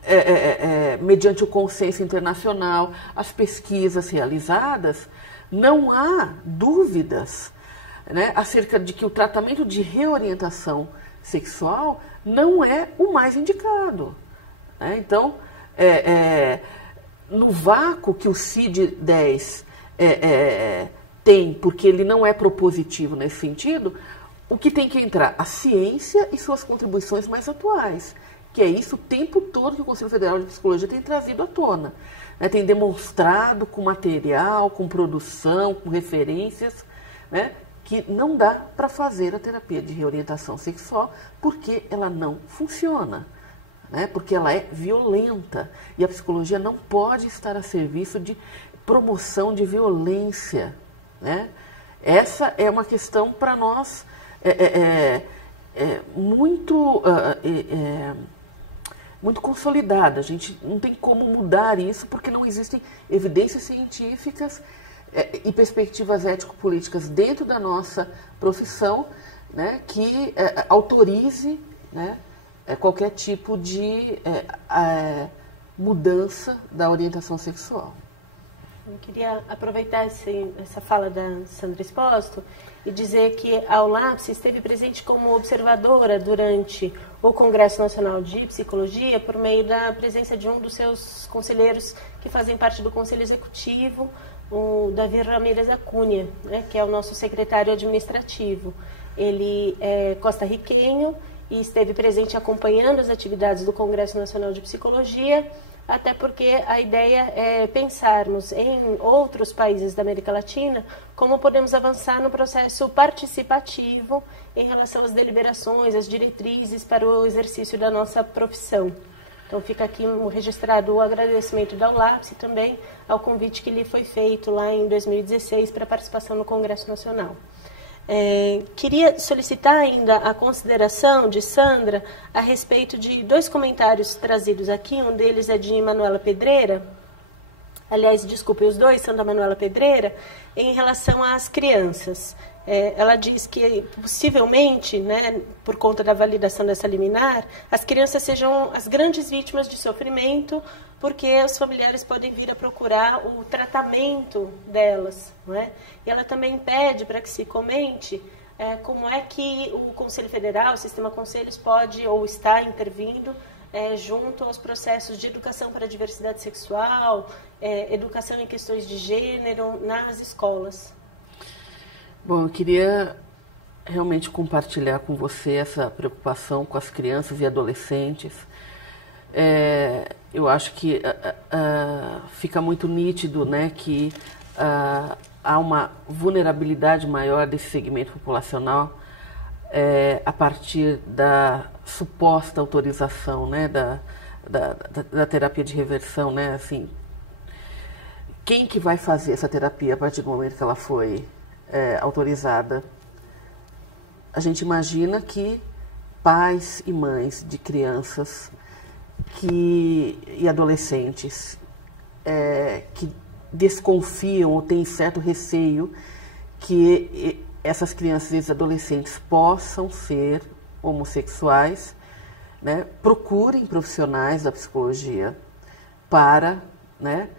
mediante o consenso internacional, as pesquisas realizadas, não há dúvidas, né, acerca de que o tratamento de reorientação sexual não é o mais indicado. Né? Então, no vácuo que o CID-10 tem, porque ele não é propositivo nesse sentido, o que tem que entrar? A ciência e suas contribuições mais atuais, que é isso o tempo todo que o Conselho Federal de Psicologia tem trazido à tona. Né? Tem demonstrado com material, com produção, com referências, né, que não dá para fazer a terapia de reorientação sexual porque ela não funciona, né? Porque ela é violenta e a psicologia não pode estar a serviço de promoção de violência, né? Essa é uma questão para nós muito consolidada. A gente não tem como mudar isso porque não existem evidências científicas e perspectivas ético-políticas dentro da nossa profissão, né, que autorize, né, qualquer tipo de mudança da orientação sexual. Eu queria aproveitar essa fala da Sandra Espósito e dizer que a ULAPS esteve presente como observadora durante o Congresso Nacional de Psicologia por meio da presença de um dos seus conselheiros que fazem parte do Conselho Executivo, o Davi Ramírez Acunha, né, que é o nosso secretário administrativo. Ele é costarriquenho e esteve presente acompanhando as atividades do Congresso Nacional de Psicologia, até porque a ideia é pensarmos em outros países da América Latina como podemos avançar no processo participativo em relação às deliberações, às diretrizes para o exercício da nossa profissão. Então fica aqui registrado o agradecimento da ULAPS e também ao convite que lhe foi feito lá em 2016 para participação no Congresso Nacional. Queria solicitar ainda a consideração de Sandra a respeito de dois comentários trazidos aqui. Um deles é de Manuela Pedreira, aliás, desculpe, os dois são da Manuela Pedreira, em relação às crianças. Ela diz que, possivelmente, né, por conta da validação dessa liminar, as crianças sejam as grandes vítimas de sofrimento, porque os familiares podem vir a procurar o tratamento delas. Não é? E ela também pede para que se comente como é que o Conselho Federal, o Sistema Conselhos, pode ou está intervindo junto aos processos de educação para a diversidade sexual, educação em questões de gênero nas escolas. Bom, eu queria realmente compartilhar com você essa preocupação com as crianças e adolescentes. Eu acho que fica muito nítido, né, que há uma vulnerabilidade maior desse segmento populacional a partir da suposta autorização, né, da terapia de reversão, né, assim, quem que vai fazer essa terapia a partir do momento que ela foi autorizada? A gente imagina que pais e mães de crianças e adolescentes que desconfiam ou têm certo receio que essas crianças e adolescentes possam ser homossexuais, né, procurem profissionais da psicologia para, né,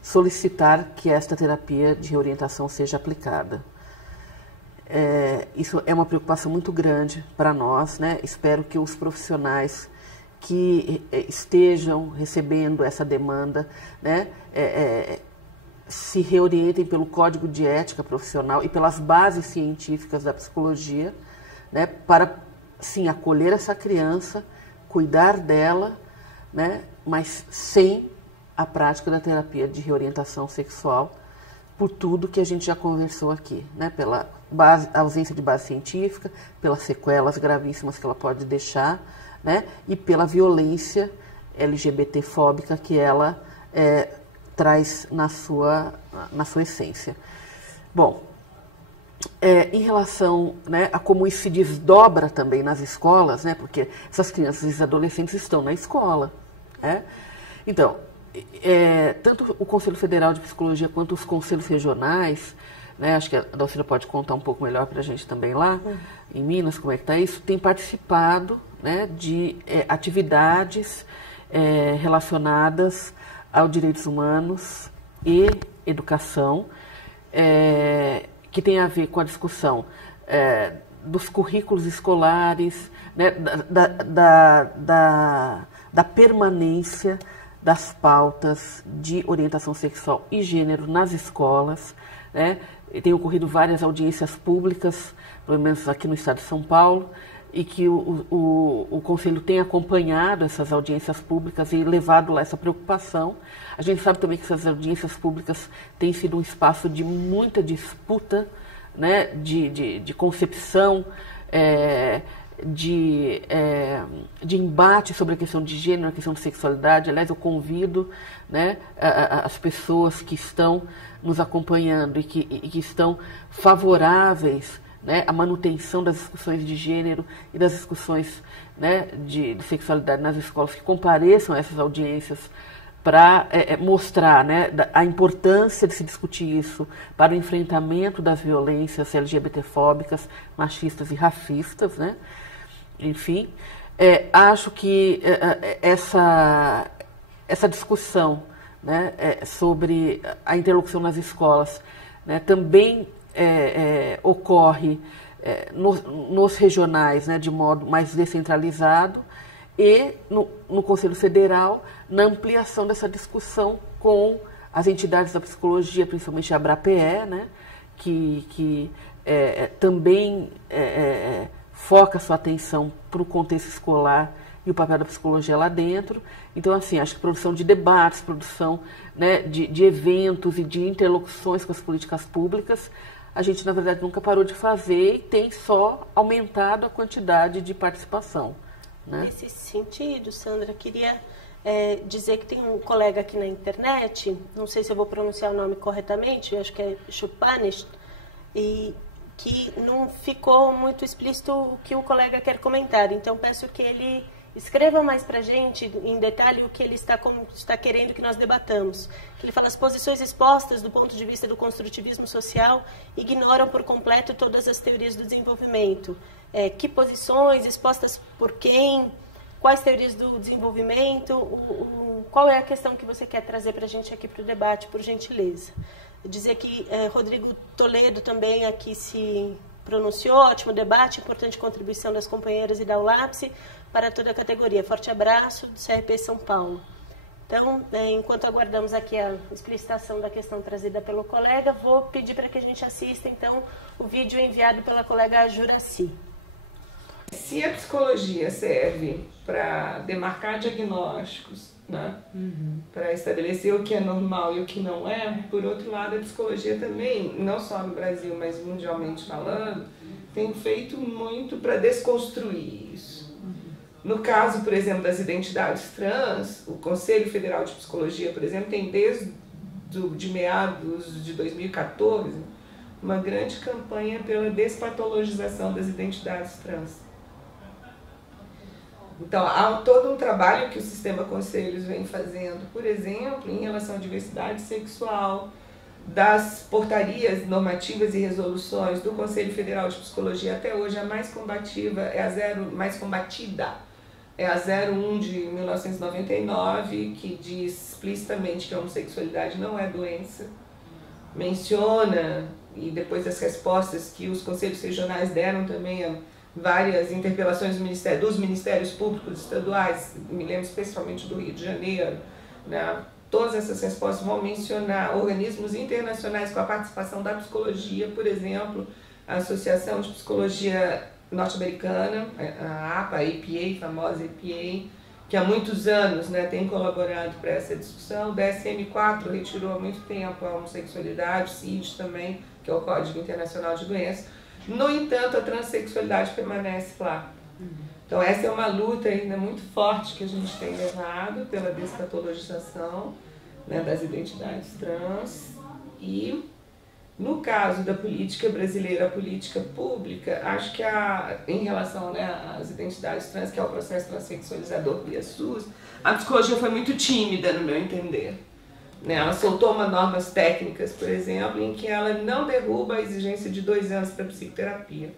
solicitar que esta terapia de reorientação seja aplicada. Isso é uma preocupação muito grande para nós, né? Espero que os profissionais que estejam recebendo essa demanda, né, se reorientem pelo Código de Ética Profissional e pelas bases científicas da psicologia, né, para, sim, acolher essa criança, cuidar dela, né, mas sem a prática da terapia de reorientação sexual, por tudo que a gente já conversou aqui, né, pela ausência de base científica, pelas sequelas gravíssimas que ela pode deixar, né, e pela violência LGBT-fóbica que ela traz na sua essência. Bom, em relação, né, a como isso se desdobra também nas escolas, né, porque essas crianças e adolescentes estão na escola, né? Então, tanto o Conselho Federal de Psicologia quanto os conselhos regionais, né, acho que a Dalcila pode contar um pouco melhor para a gente também lá, em Minas, como é que está isso, tem participado né, de atividades relacionadas aos direitos humanos e educação, que tem a ver com a discussão dos currículos escolares, né, da permanência das pautas de orientação sexual e gênero nas escolas, né? Tem ocorrido várias audiências públicas, pelo menos aqui no estado de São Paulo, e que o Conselho tem acompanhado essas audiências públicas e levado lá essa preocupação. A gente sabe também que essas audiências públicas têm sido um espaço de muita disputa, né, de concepção, de embate sobre a questão de gênero, a questão de sexualidade. Aliás, eu convido, né, as pessoas que estão nos acompanhando e que estão favoráveis, né, à manutenção das discussões de gênero e das discussões, né, de sexualidade nas escolas, que compareçam a essas audiências para mostrar, né, a importância de se discutir isso para o enfrentamento das violências LGBTfóbicas, machistas e racistas, né? Enfim, acho que essa discussão, né, sobre a interlocução nas escolas, né, também ocorre nos regionais, né, de modo mais descentralizado, e no Conselho Federal, na ampliação dessa discussão com as entidades da psicologia, principalmente a ABRAPE, né, que também foca sua atenção para o contexto escolar e o papel da psicologia lá dentro. Então, assim, acho que produção de debates, produção, né, de eventos e de interlocuções com as políticas públicas, a gente, na verdade, nunca parou de fazer e tem só aumentado a quantidade de participação, né? Nesse sentido, Sandra, queria dizer que tem um colega aqui na internet, não sei se eu vou pronunciar o nome corretamente, eu acho que é Chupanes, e que não ficou muito explícito o que o colega quer comentar. Então, peço que ele escreva mais para a gente, em detalhe, o que ele está querendo que nós debatamos. Ele fala: as posições expostas do ponto de vista do construtivismo social ignoram por completo todas as teorias do desenvolvimento. Que posições, expostas por quem, quais teorias do desenvolvimento, qual é a questão que você quer trazer para a gente aqui para o debate, por gentileza. Dizer que Rodrigo Toledo também aqui se pronunciou, ótimo debate, importante contribuição das companheiras e da ULAPSE para toda a categoria. Forte abraço do CRP São Paulo. Então, enquanto aguardamos aqui a explicitação da questão trazida pelo colega, vou pedir para que a gente assista, então, o vídeo enviado pela colega Juraci. Se a psicologia serve para demarcar diagnósticos, né, para estabelecer o que é normal e o que não é, por outro lado, a psicologia também, não só no Brasil, mas mundialmente falando, tem feito muito para desconstruir isso. No caso, por exemplo, das identidades trans, o Conselho Federal de Psicologia, por exemplo, tem desde meados de 2014 uma grande campanha pela despatologização das identidades trans. Então, há todo um trabalho que o Sistema Conselhos vem fazendo, por exemplo, em relação à diversidade sexual, das portarias normativas e resoluções do Conselho Federal de Psicologia. Até hoje a mais combativa mais combatida é a 01 de 1999, que diz explicitamente que a homossexualidade não é doença. Menciona, e depois das respostas que os conselhos regionais deram também a várias interpelações dos ministérios públicos estaduais, me lembro especialmente do Rio de Janeiro, né? Todas essas respostas vão mencionar organismos internacionais com a participação da psicologia, por exemplo, a Associação de Psicologia Norte-Americana, a APA, a APA, a famosa APA, que há muitos anos, né, tem colaborado para essa discussão. O DSM-4 retirou há muito tempo a homossexualidade, o CID também, que é o Código Internacional de Doenças. No entanto, a transexualidade permanece lá. Então, essa é uma luta ainda muito forte que a gente tem levado pela despatologização, né, das identidades trans. E, no caso da política brasileira, a política pública, acho que em relação, né, às identidades trans, que é o processo transexualizador via SUS, a psicologia foi muito tímida, no meu entender. Ela soltou normas técnicas, por exemplo, em que ela não derruba a exigência de 2 anos para psicoterapia.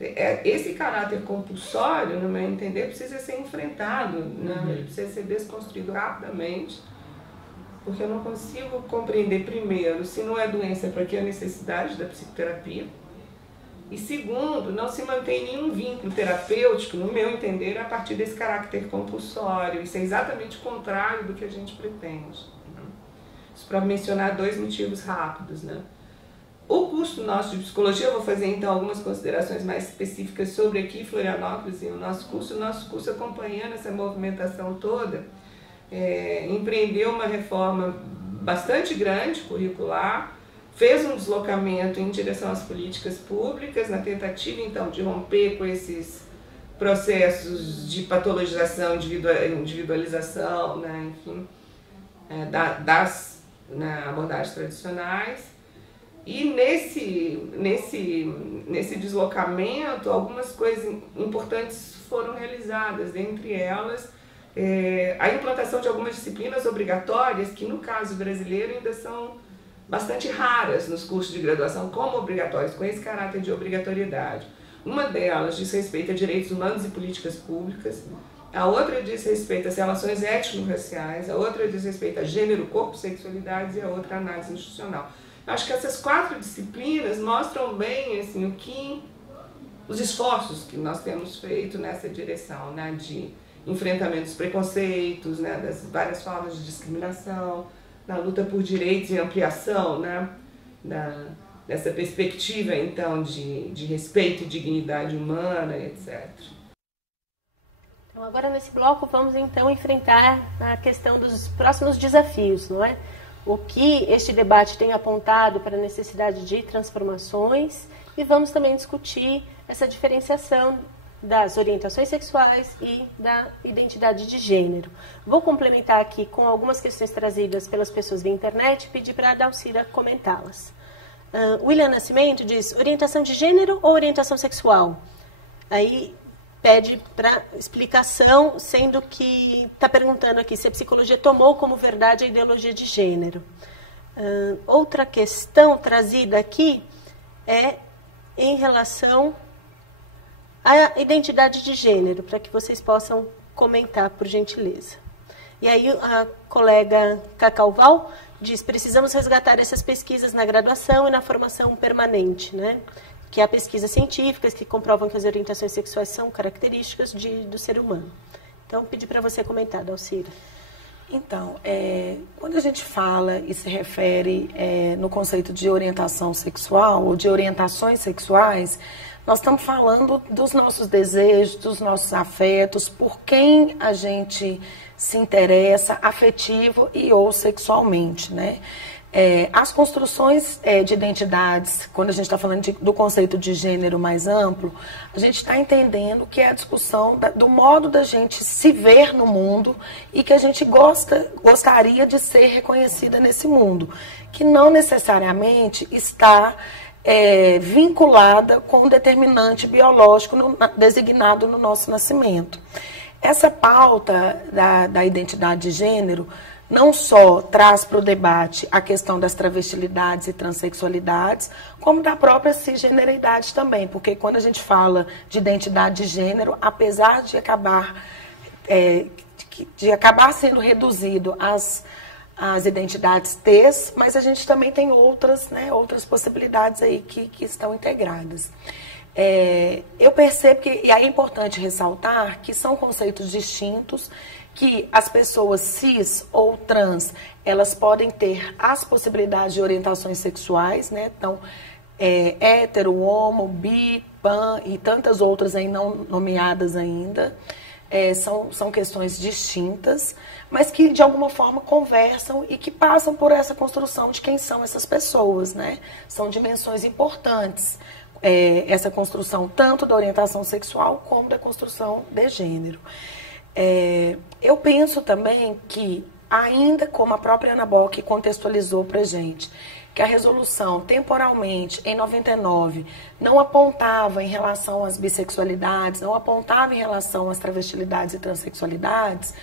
Esse caráter compulsório, no meu entender, precisa ser enfrentado, né? Ele precisa ser desconstruído rapidamente, porque eu não consigo compreender, primeiro, se não é doença, para que a necessidade da psicoterapia, e segundo, não se mantém nenhum vínculo terapêutico, no meu entender, a partir desse caráter compulsório. Isso é exatamente o contrário do que a gente pretende. Isso para mencionar 2 motivos rápidos, né? O curso nosso de psicologia, eu vou fazer então algumas considerações mais específicas sobre aqui Florianópolis e o nosso curso acompanhando essa movimentação toda, empreendeu uma reforma bastante grande, curricular, fez um deslocamento em direção às políticas públicas, na tentativa então de romper com esses processos de patologização, individualização, né, enfim, das abordagens tradicionais. E nesse deslocamento, algumas coisas importantes foram realizadas, dentre elas a implantação de algumas disciplinas obrigatórias, que no caso brasileiro ainda são bastante raras nos cursos de graduação como obrigatórios, com esse caráter de obrigatoriedade. Uma delas diz respeito a direitos humanos e políticas públicas, a outra diz respeito às relações étnico-raciais, a outra diz respeito a gênero, corpo, sexualidades e a outra a análise institucional. Acho que essas 4 disciplinas mostram bem assim, os esforços que nós temos feito nessa direção, né, de enfrentamento dos preconceitos, né, das várias formas de discriminação, na luta por direitos e ampliação, né, dessa perspectiva então de respeito e dignidade humana, etc. Então, agora nesse bloco vamos então enfrentar a questão dos próximos desafios, não é? O que este debate tem apontado para a necessidade de transformações e vamos também discutir essa diferenciação das orientações sexuais e da identidade de gênero. Vou complementar aqui com algumas questões trazidas pelas pessoas via internet e pedir para a Dalcira comentá-las. William Nascimento diz, orientação de gênero ou orientação sexual? Aí pede para explicação, sendo que está perguntando aqui se a psicologia tomou como verdade a ideologia de gênero. Outra questão trazida aqui é em relação à identidade de gênero, para que vocês possam comentar, por gentileza. E aí a colega Cacau Val diz, precisamos resgatar essas pesquisas na graduação e na formação permanente, né? Que há pesquisas científicas que comprovam que as orientações sexuais são características do ser humano. Então, pedi para você comentar, Dalcira. Então, quando a gente fala e se refere no conceito de orientação sexual ou de orientações sexuais, nós estamos falando dos nossos desejos, dos nossos afetos, por quem a gente se interessa afetivo e ou sexualmente, né? As construções de identidades, quando a gente está falando do conceito de gênero mais amplo, a gente está entendendo que é a discussão do modo da gente se ver no mundo e que a gente gostaria de ser reconhecida nesse mundo, que não necessariamente está vinculada com um determinante biológico designado no nosso nascimento. Essa pauta da identidade de gênero não só traz para o debate a questão das travestilidades e transexualidades, como da própria cisgeneridade também, porque quando a gente fala de identidade de gênero, apesar de acabar sendo reduzido às identidades T's, mas a gente também tem outras possibilidades aí que estão integradas. Eu percebo que, e aí é importante ressaltar, que são conceitos distintos, que as pessoas cis ou trans, elas podem ter as possibilidades de orientações sexuais, né? Então, hétero, homo, bi, pan e tantas outras aí não nomeadas ainda. São questões distintas, mas que de alguma forma conversam e que passam por essa construção de quem são essas pessoas, né? São dimensões importantes, essa construção tanto da orientação sexual como da construção de gênero. Eu penso também que, ainda como a própria Ana Bock contextualizou para a gente, que a resolução temporalmente em 99 não apontava em relação às bissexualidades, não apontava em relação às travestilidades e transexualidades,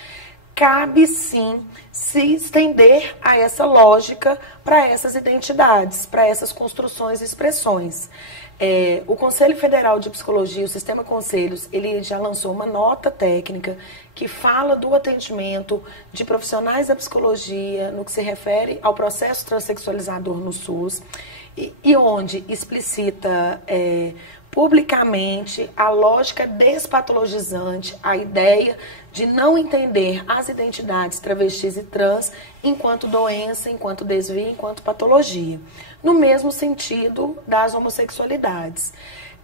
cabe sim se estender a essa lógica para essas identidades, para essas construções e expressões. O Conselho Federal de Psicologia, o Sistema Conselhos, ele já lançou uma nota técnica que fala do atendimento de profissionais da psicologia no que se refere ao processo transexualizador no SUS e onde explicita publicamente a lógica despatologizante, a ideia de não entender as identidades travestis e trans enquanto doença, enquanto desvio, enquanto patologia. No mesmo sentido das homossexualidades.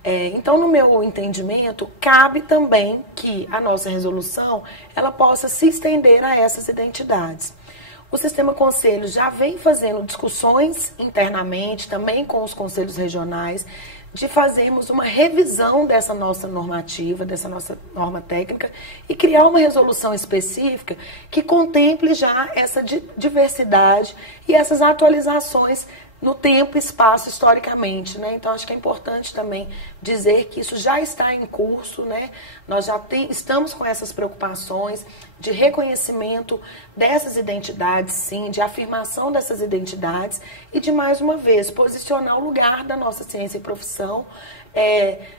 Então, no meu entendimento, cabe também que a nossa resolução ela possa se estender a essas identidades. O Sistema Conselhos já vem fazendo discussões internamente, também com os conselhos regionais, de fazermos uma revisão dessa nossa normativa, dessa nossa norma técnica e criar uma resolução específica que contemple já essa diversidade e essas atualizações no tempo e espaço historicamente, né? Então, acho que é importante também dizer que isso já está em curso, né? Nós já estamos com essas preocupações de reconhecimento dessas identidades, sim, de afirmação dessas identidades e de, mais uma vez, posicionar o lugar da nossa ciência e profissão,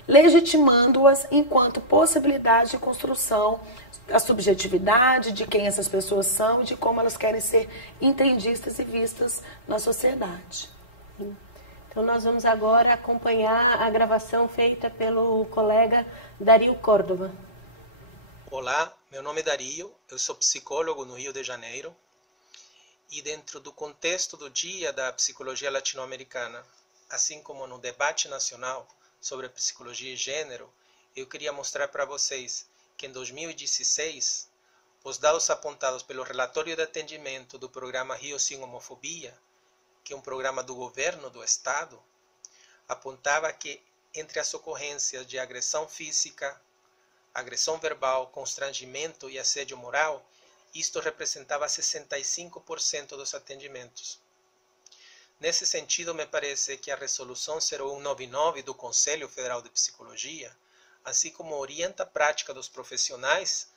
legitimando-as enquanto possibilidade de construção da subjetividade, de quem essas pessoas são e de como elas querem ser entendidas e vistas na sociedade. Então, nós vamos agora acompanhar a gravação feita pelo colega Dario Córdova. Olá, meu nome é Dario, eu sou psicólogo no Rio de Janeiro e dentro do contexto do Dia da Psicologia Latino-Americana, assim como no debate nacional sobre psicologia e gênero, eu queria mostrar para vocês que em 2016, os dados apontados pelo relatório de atendimento do programa Rio Sem Homofobia, que é um programa do governo do estado, apontava que entre as ocorrências de agressão física, agressão verbal, constrangimento e assédio moral, isto representava 65% dos atendimentos. Nesse sentido, me parece que a Resolução 0199 do Conselho Federal de Psicologia, assim como orienta a prática dos profissionais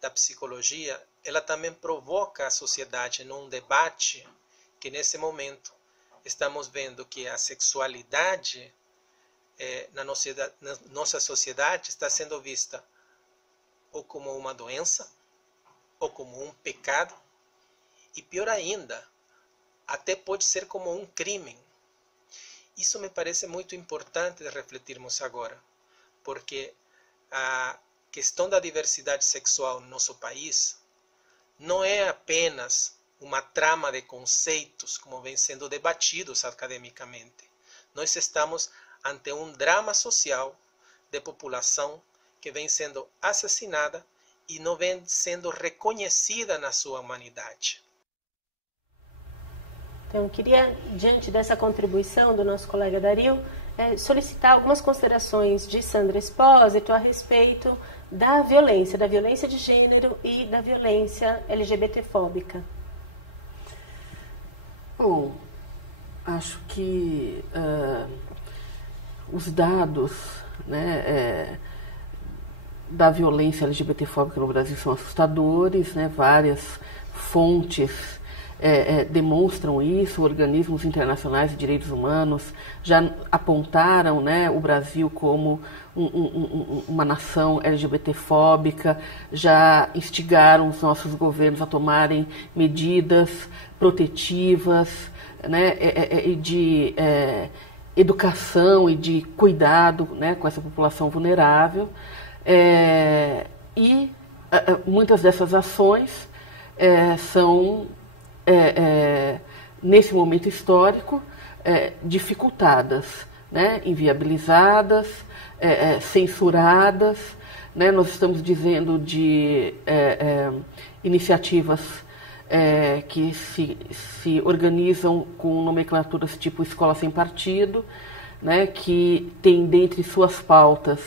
da psicologia, ela também provoca a sociedade num debate que nesse momento estamos vendo que a sexualidade na nossa sociedade está sendo vista ou como uma doença, ou como um pecado, e pior ainda, até pode ser como um crime. Isso me parece muito importante de refletirmos agora, porque a questão da diversidade sexual no nosso país não é apenas uma trama de conceitos como vem sendo debatidos academicamente. Nós estamos ante um drama social de população que vem sendo assassinada e não vem sendo reconhecida na sua humanidade. Então, eu queria, diante dessa contribuição do nosso colega Dario, solicitar algumas considerações de Sandra Espósito a respeito da violência de gênero e da violência LGBTfóbica. Bom, acho que os dados, né, da violência LGBTfóbica no Brasil são assustadores, né? Várias fontes demonstram isso, organismos internacionais de direitos humanos já apontaram, né, o Brasil como uma nação LGBTfóbica, já instigaram os nossos governos a tomarem medidas protetivas, né, e de educação e de cuidado, né, com essa população vulnerável. E muitas dessas ações são, nesse momento histórico, dificultadas, né, inviabilizadas, censuradas, né. Nós estamos dizendo de iniciativas que se organizam com nomenclaturas tipo Escola Sem Partido, né, que tem dentre suas pautas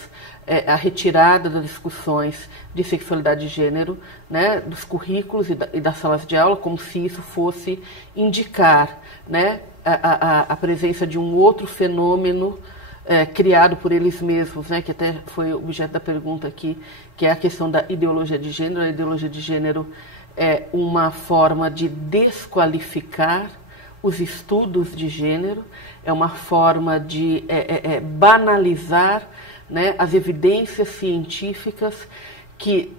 a retirada das discussões de sexualidade e gênero, né, dos currículos e das salas de aula, como se isso fosse indicar, né, a presença de um outro fenômeno criado por eles mesmos, né, que até foi objeto da pergunta aqui, que é a questão da ideologia de gênero. A ideologia de gênero uma forma de desqualificar os estudos de gênero, é uma forma de banalizar, né, as evidências científicas que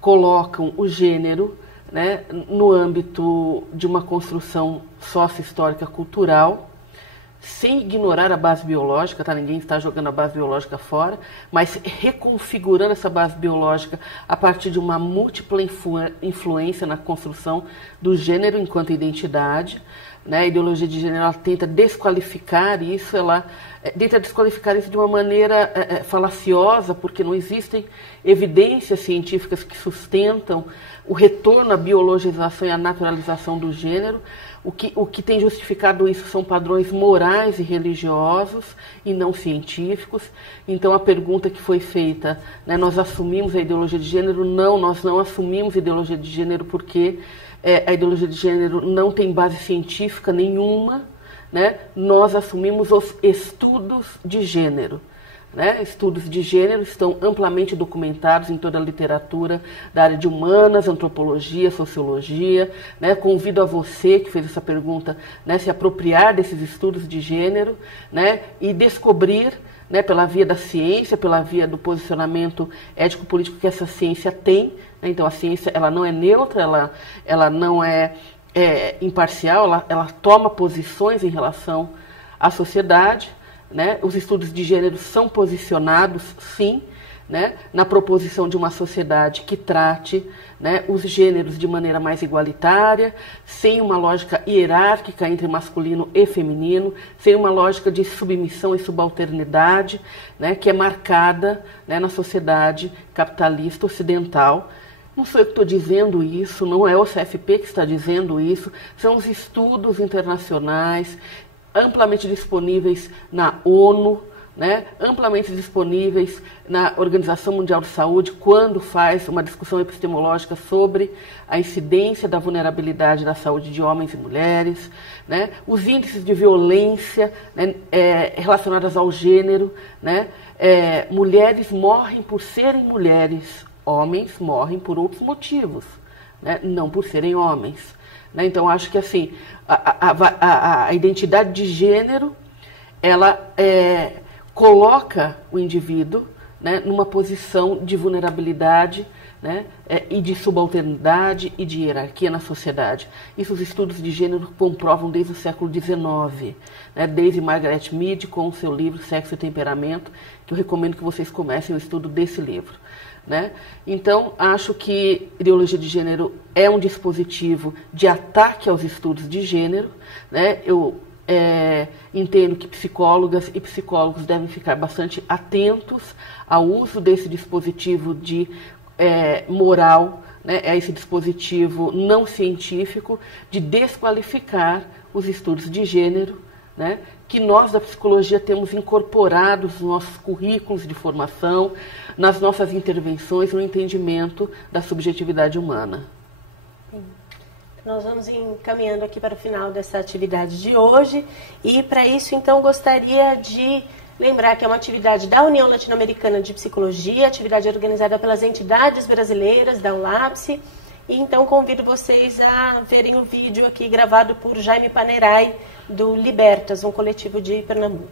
colocam o gênero, né, no âmbito de uma construção sócio-histórica cultural, sem ignorar a base biológica, tá? Ninguém está jogando a base biológica fora, mas reconfigurando essa base biológica a partir de uma múltipla influência na construção do gênero enquanto identidade. Né? A ideologia de gênero ela tenta desqualificar isso, de uma maneira falaciosa, porque não existem evidências científicas que sustentam o retorno à biologização e à naturalização do gênero. O que tem justificado isso são padrões morais e religiosos e não científicos. Então, a pergunta que foi feita, né, nós assumimos a ideologia de gênero? Não, nós não assumimos a ideologia de gênero porque a ideologia de gênero não tem base científica nenhuma. Né? Nós assumimos os estudos de gênero. Né? Estudos de gênero estão amplamente documentados em toda a literatura da área de humanas, antropologia, sociologia. Né? Convido a você que fez essa pergunta, né, se apropriar desses estudos de gênero, né, e descobrir, né, pela via da ciência, pela via do posicionamento ético-político que essa ciência tem. Né? Então a ciência ela não é neutra, ela não é imparcial, ela toma posições em relação à sociedade. Né? Os estudos de gênero são posicionados, sim, né, na proposição de uma sociedade que trate, né, os gêneros de maneira mais igualitária, sem uma lógica hierárquica entre masculino e feminino, sem uma lógica de submissão e subalternidade, né, que é marcada, né, na sociedade capitalista ocidental. Não sou eu que estou dizendo isso, não é o CFP que está dizendo isso, são os estudos internacionais, amplamente disponíveis na ONU, né, amplamente disponíveis na Organização Mundial de Saúde, quando faz uma discussão epistemológica sobre a incidência da vulnerabilidade da saúde de homens e mulheres, né, os índices de violência, né, relacionados ao gênero. Né, mulheres morrem por serem mulheres, homens morrem por outros motivos, né, não por serem homens. Né? Então, acho que assim, a identidade de gênero, ela coloca o indivíduo, né, numa posição de vulnerabilidade, né, e de subalternidade e de hierarquia na sociedade. Isso os estudos de gênero comprovam desde o século XIX, né, desde Margaret Mead com o seu livro Sexo e Temperamento, que eu recomendo que vocês comecem o estudo desse livro. Né? Então, acho que ideologia de gênero é um dispositivo de ataque aos estudos de gênero. Né? Eu entendo que psicólogas e psicólogos devem ficar bastante atentos ao uso desse dispositivo de moral, né? Esse dispositivo não científico de desqualificar os estudos de gênero, né? Que nós da psicologia temos incorporados nos nossos currículos de formação, nas nossas intervenções no entendimento da subjetividade humana. Nós vamos encaminhando aqui para o final dessa atividade de hoje e para isso então gostaria de lembrar que é uma atividade da União Latino-Americana de Psicologia, atividade organizada pelas entidades brasileiras da ULAPSE. E então convido vocês a verem o vídeo aqui gravado por Jaime Panerai, do Libertas, um coletivo de Pernambuco.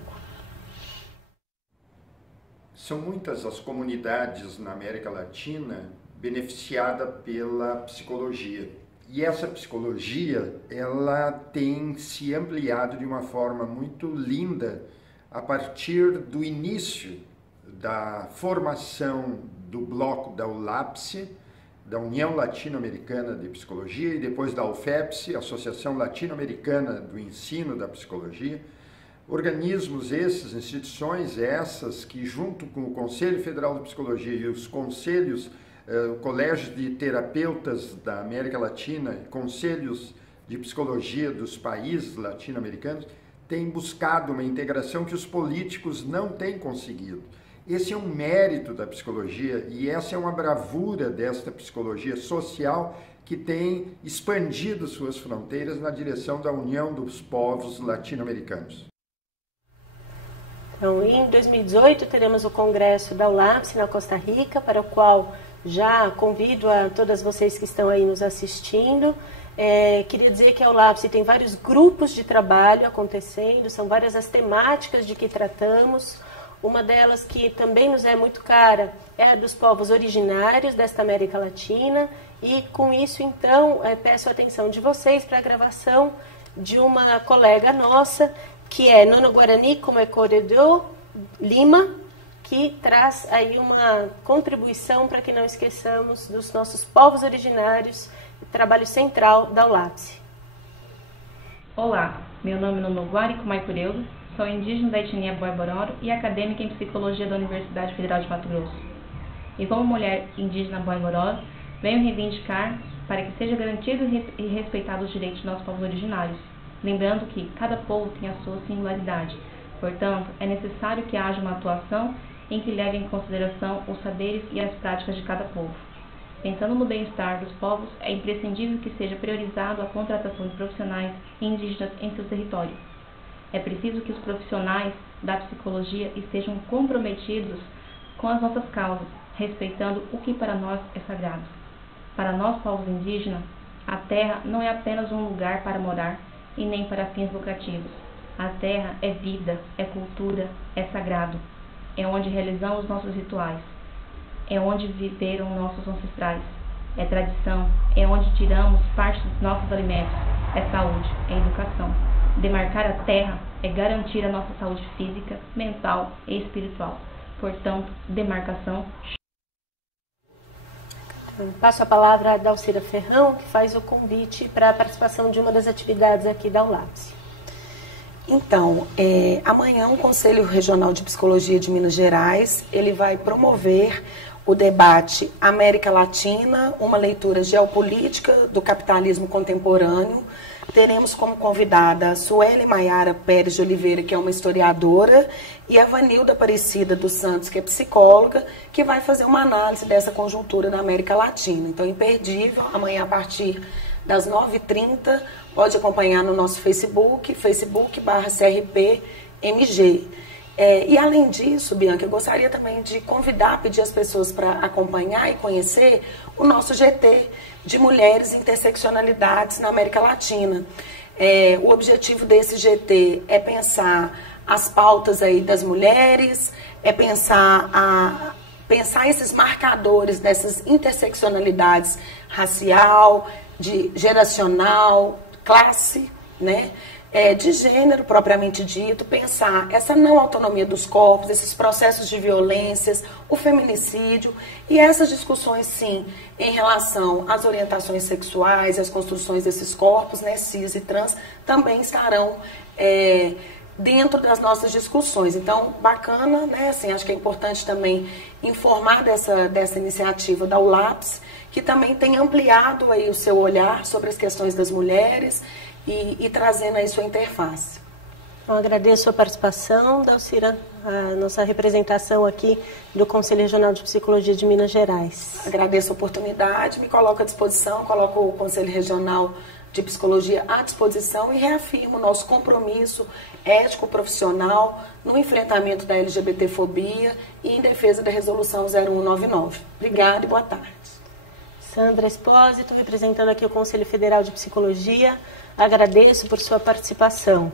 São muitas as comunidades na América Latina beneficiadas pela psicologia. E essa psicologia, ela tem se ampliado de uma forma muito linda a partir do início da formação do bloco da ULAPSE, da União Latino-Americana de Psicologia, e depois da UFEPSE, Associação Latino-Americana do Ensino da Psicologia. Organismos esses, instituições essas, que junto com o Conselho Federal de Psicologia e os conselhos, colégios de terapeutas da América Latina, conselhos de psicologia dos países latino-americanos, têm buscado uma integração que os políticos não têm conseguido. Esse é um mérito da psicologia e essa é uma bravura desta psicologia social que tem expandido suas fronteiras na direção da união dos povos latino-americanos. Então, em 2018, teremos o congresso da ULAPSE na Costa Rica, para o qual já convido a todas vocês que estão aí nos assistindo. Queria dizer que a ULAPSE tem vários grupos de trabalho acontecendo, são várias as temáticas de que tratamos. Uma delas que também nos é muito cara é a dos povos originários desta América Latina. E com isso, então, peço a atenção de vocês para a gravação de uma colega nossa, que é Nono Guarani Comecoredo Lima, que traz aí uma contribuição para que não esqueçamos dos nossos povos originários, trabalho central da ULAPSE. Olá, meu nome é Nono Guarani Comecoredo, sou indígena da etnia Boibororo e acadêmica em Psicologia da Universidade Federal de Mato Grosso. E como mulher indígena Boibororo, venho reivindicar para que seja garantido e respeitado os direitos dos nossos povos originários, lembrando que cada povo tem a sua singularidade. Portanto, é necessário que haja uma atuação em que leve em consideração os saberes e as práticas de cada povo. Pensando no bem-estar dos povos, é imprescindível que seja priorizado a contratação de profissionais indígenas em seu território. É preciso que os profissionais da psicologia estejam comprometidos com as nossas causas, respeitando o que para nós é sagrado. Para nós, povos indígenas, a terra não é apenas um lugar para morar e nem para fins lucrativos. A terra é vida, é cultura, é sagrado. É onde realizamos nossos rituais. É onde viveram nossos ancestrais. É tradição, é onde tiramos parte dos nossos alimentos. É saúde, é educação. Demarcar a terra é garantir a nossa saúde física, mental e espiritual. Portanto, demarcação. Passo a palavra a Dalcira Ferrão, que faz o convite para a participação de uma das atividades aqui da ULAPSE. Então, amanhã o Conselho Regional de Psicologia de Minas Gerais, ele vai promover o debate América Latina, uma leitura geopolítica do capitalismo contemporâneo. Teremos como convidada a Sueli Maiara Pérez de Oliveira, que é uma historiadora, e a Vanilda Aparecida dos Santos, que é psicóloga, que vai fazer uma análise dessa conjuntura na América Latina. Então, imperdível, amanhã a partir das 9h30, pode acompanhar no nosso Facebook, facebook.com/CRPMG. E além disso, Bianca, eu gostaria também de pedir as pessoas para acompanhar e conhecer o nosso GT de Mulheres e Interseccionalidades na América Latina. O objetivo desse GT é pensar as pautas aí das mulheres, é pensar esses marcadores dessas interseccionalidades racial, geracional, classe, né? De gênero propriamente dito, pensar essa não autonomia dos corpos, esses processos de violências, o feminicídio e essas discussões, sim, em relação às orientações sexuais e às construções desses corpos, né, cis e trans, também estarão dentro das nossas discussões. Então, bacana, né? Assim, acho que é importante também informar dessa iniciativa da ULAPSE, que também tem ampliado aí o seu olhar sobre as questões das mulheres e trazendo aí sua interface. Então, agradeço a participação, Dalcira, a nossa representação aqui do Conselho Regional de Psicologia de Minas Gerais. Agradeço a oportunidade, me coloco à disposição, coloco o Conselho Regional de Psicologia à disposição e reafirmo o nosso compromisso ético-profissional no enfrentamento da LGBTfobia e em defesa da Resolução 0199. Obrigada e boa tarde. Sandra Espósito, representando aqui o Conselho Federal de Psicologia, agradeço por sua participação.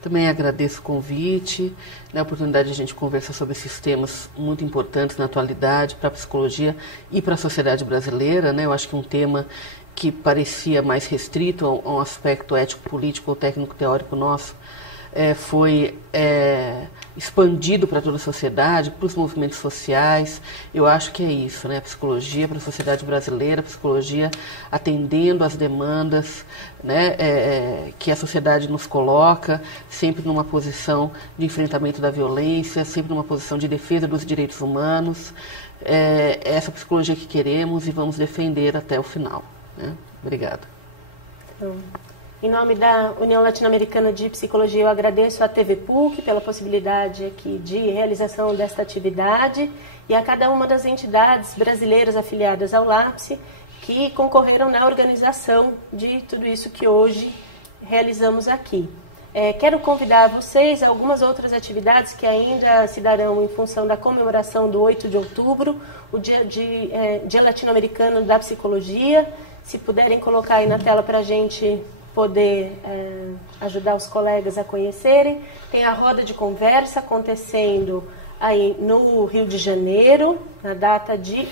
Também agradeço o convite, a oportunidade de a gente conversar sobre esses temas muito importantes na atualidade para a psicologia e para a sociedade brasileira, né? Eu acho que um tema que parecia mais restrito a um aspecto ético-político ou técnico-teórico nosso, foi expandido para toda a sociedade, para os movimentos sociais. Eu acho que é isso, né? A psicologia para a sociedade brasileira, a psicologia atendendo às demandas, né, que a sociedade nos coloca, sempre numa posição de enfrentamento da violência, sempre numa posição de defesa dos direitos humanos. É essa psicologia que queremos e vamos defender até o final. Né? Obrigada. Então, em nome da União Latino-Americana de Psicologia, eu agradeço à TV PUC pela possibilidade aqui de realização desta atividade e a cada uma das entidades brasileiras afiliadas ao LAPSE que concorreram na organização de tudo isso que hoje realizamos aqui. Quero convidar vocês a algumas outras atividades que ainda se darão em função da comemoração do 8 de outubro, o Dia Latino-Americano da Psicologia. Se puderem colocar aí na tela para a gente poder ajudar os colegas a conhecerem. Tem a roda de conversa acontecendo aí no Rio de Janeiro, na data de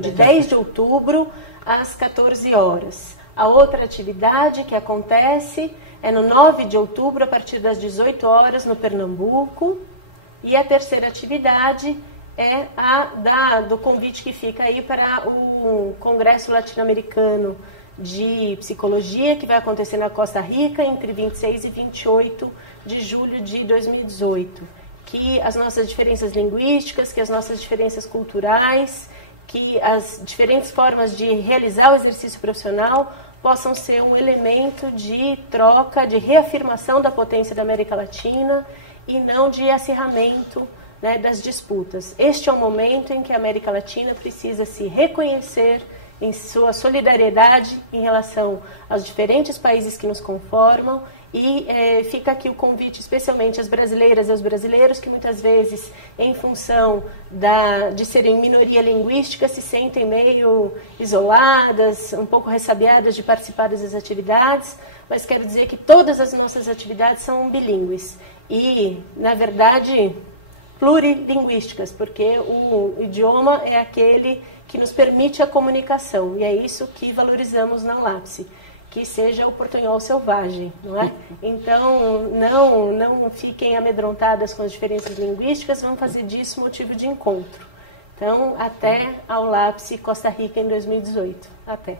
de 10 de outubro, às 14 horas. A outra atividade que acontece é no 9 de outubro, a partir das 18 horas, no Pernambuco. E a terceira atividade é do convite que fica aí para o Congresso Latino-Americano de Psicologia, que vai acontecer na Costa Rica entre 26 e 28 de julho de 2018. Que as nossas diferenças linguísticas, que as nossas diferenças culturais, que as diferentes formas de realizar o exercício profissional possam ser um elemento de troca, de reafirmação da potência da América Latina e não de acirramento, né, das disputas. Este é um momento em que a América Latina precisa se reconhecer em sua solidariedade em relação aos diferentes países que nos conformam e fica aqui o convite especialmente às brasileiras e aos brasileiros que muitas vezes, em função de serem minoria linguística, se sentem meio isoladas, um pouco ressabiadas de participar das atividades, mas quero dizer que todas as nossas atividades são bilíngues e, na verdade, plurilinguísticas, porque o idioma é aquele que nos permite a comunicação, e é isso que valorizamos na ULAPSE, que seja o portunhol selvagem, não é? Então, não fiquem amedrontadas com as diferenças linguísticas, vamos fazer disso motivo de encontro. Então, até a ULAPSE Costa Rica em 2018. Até!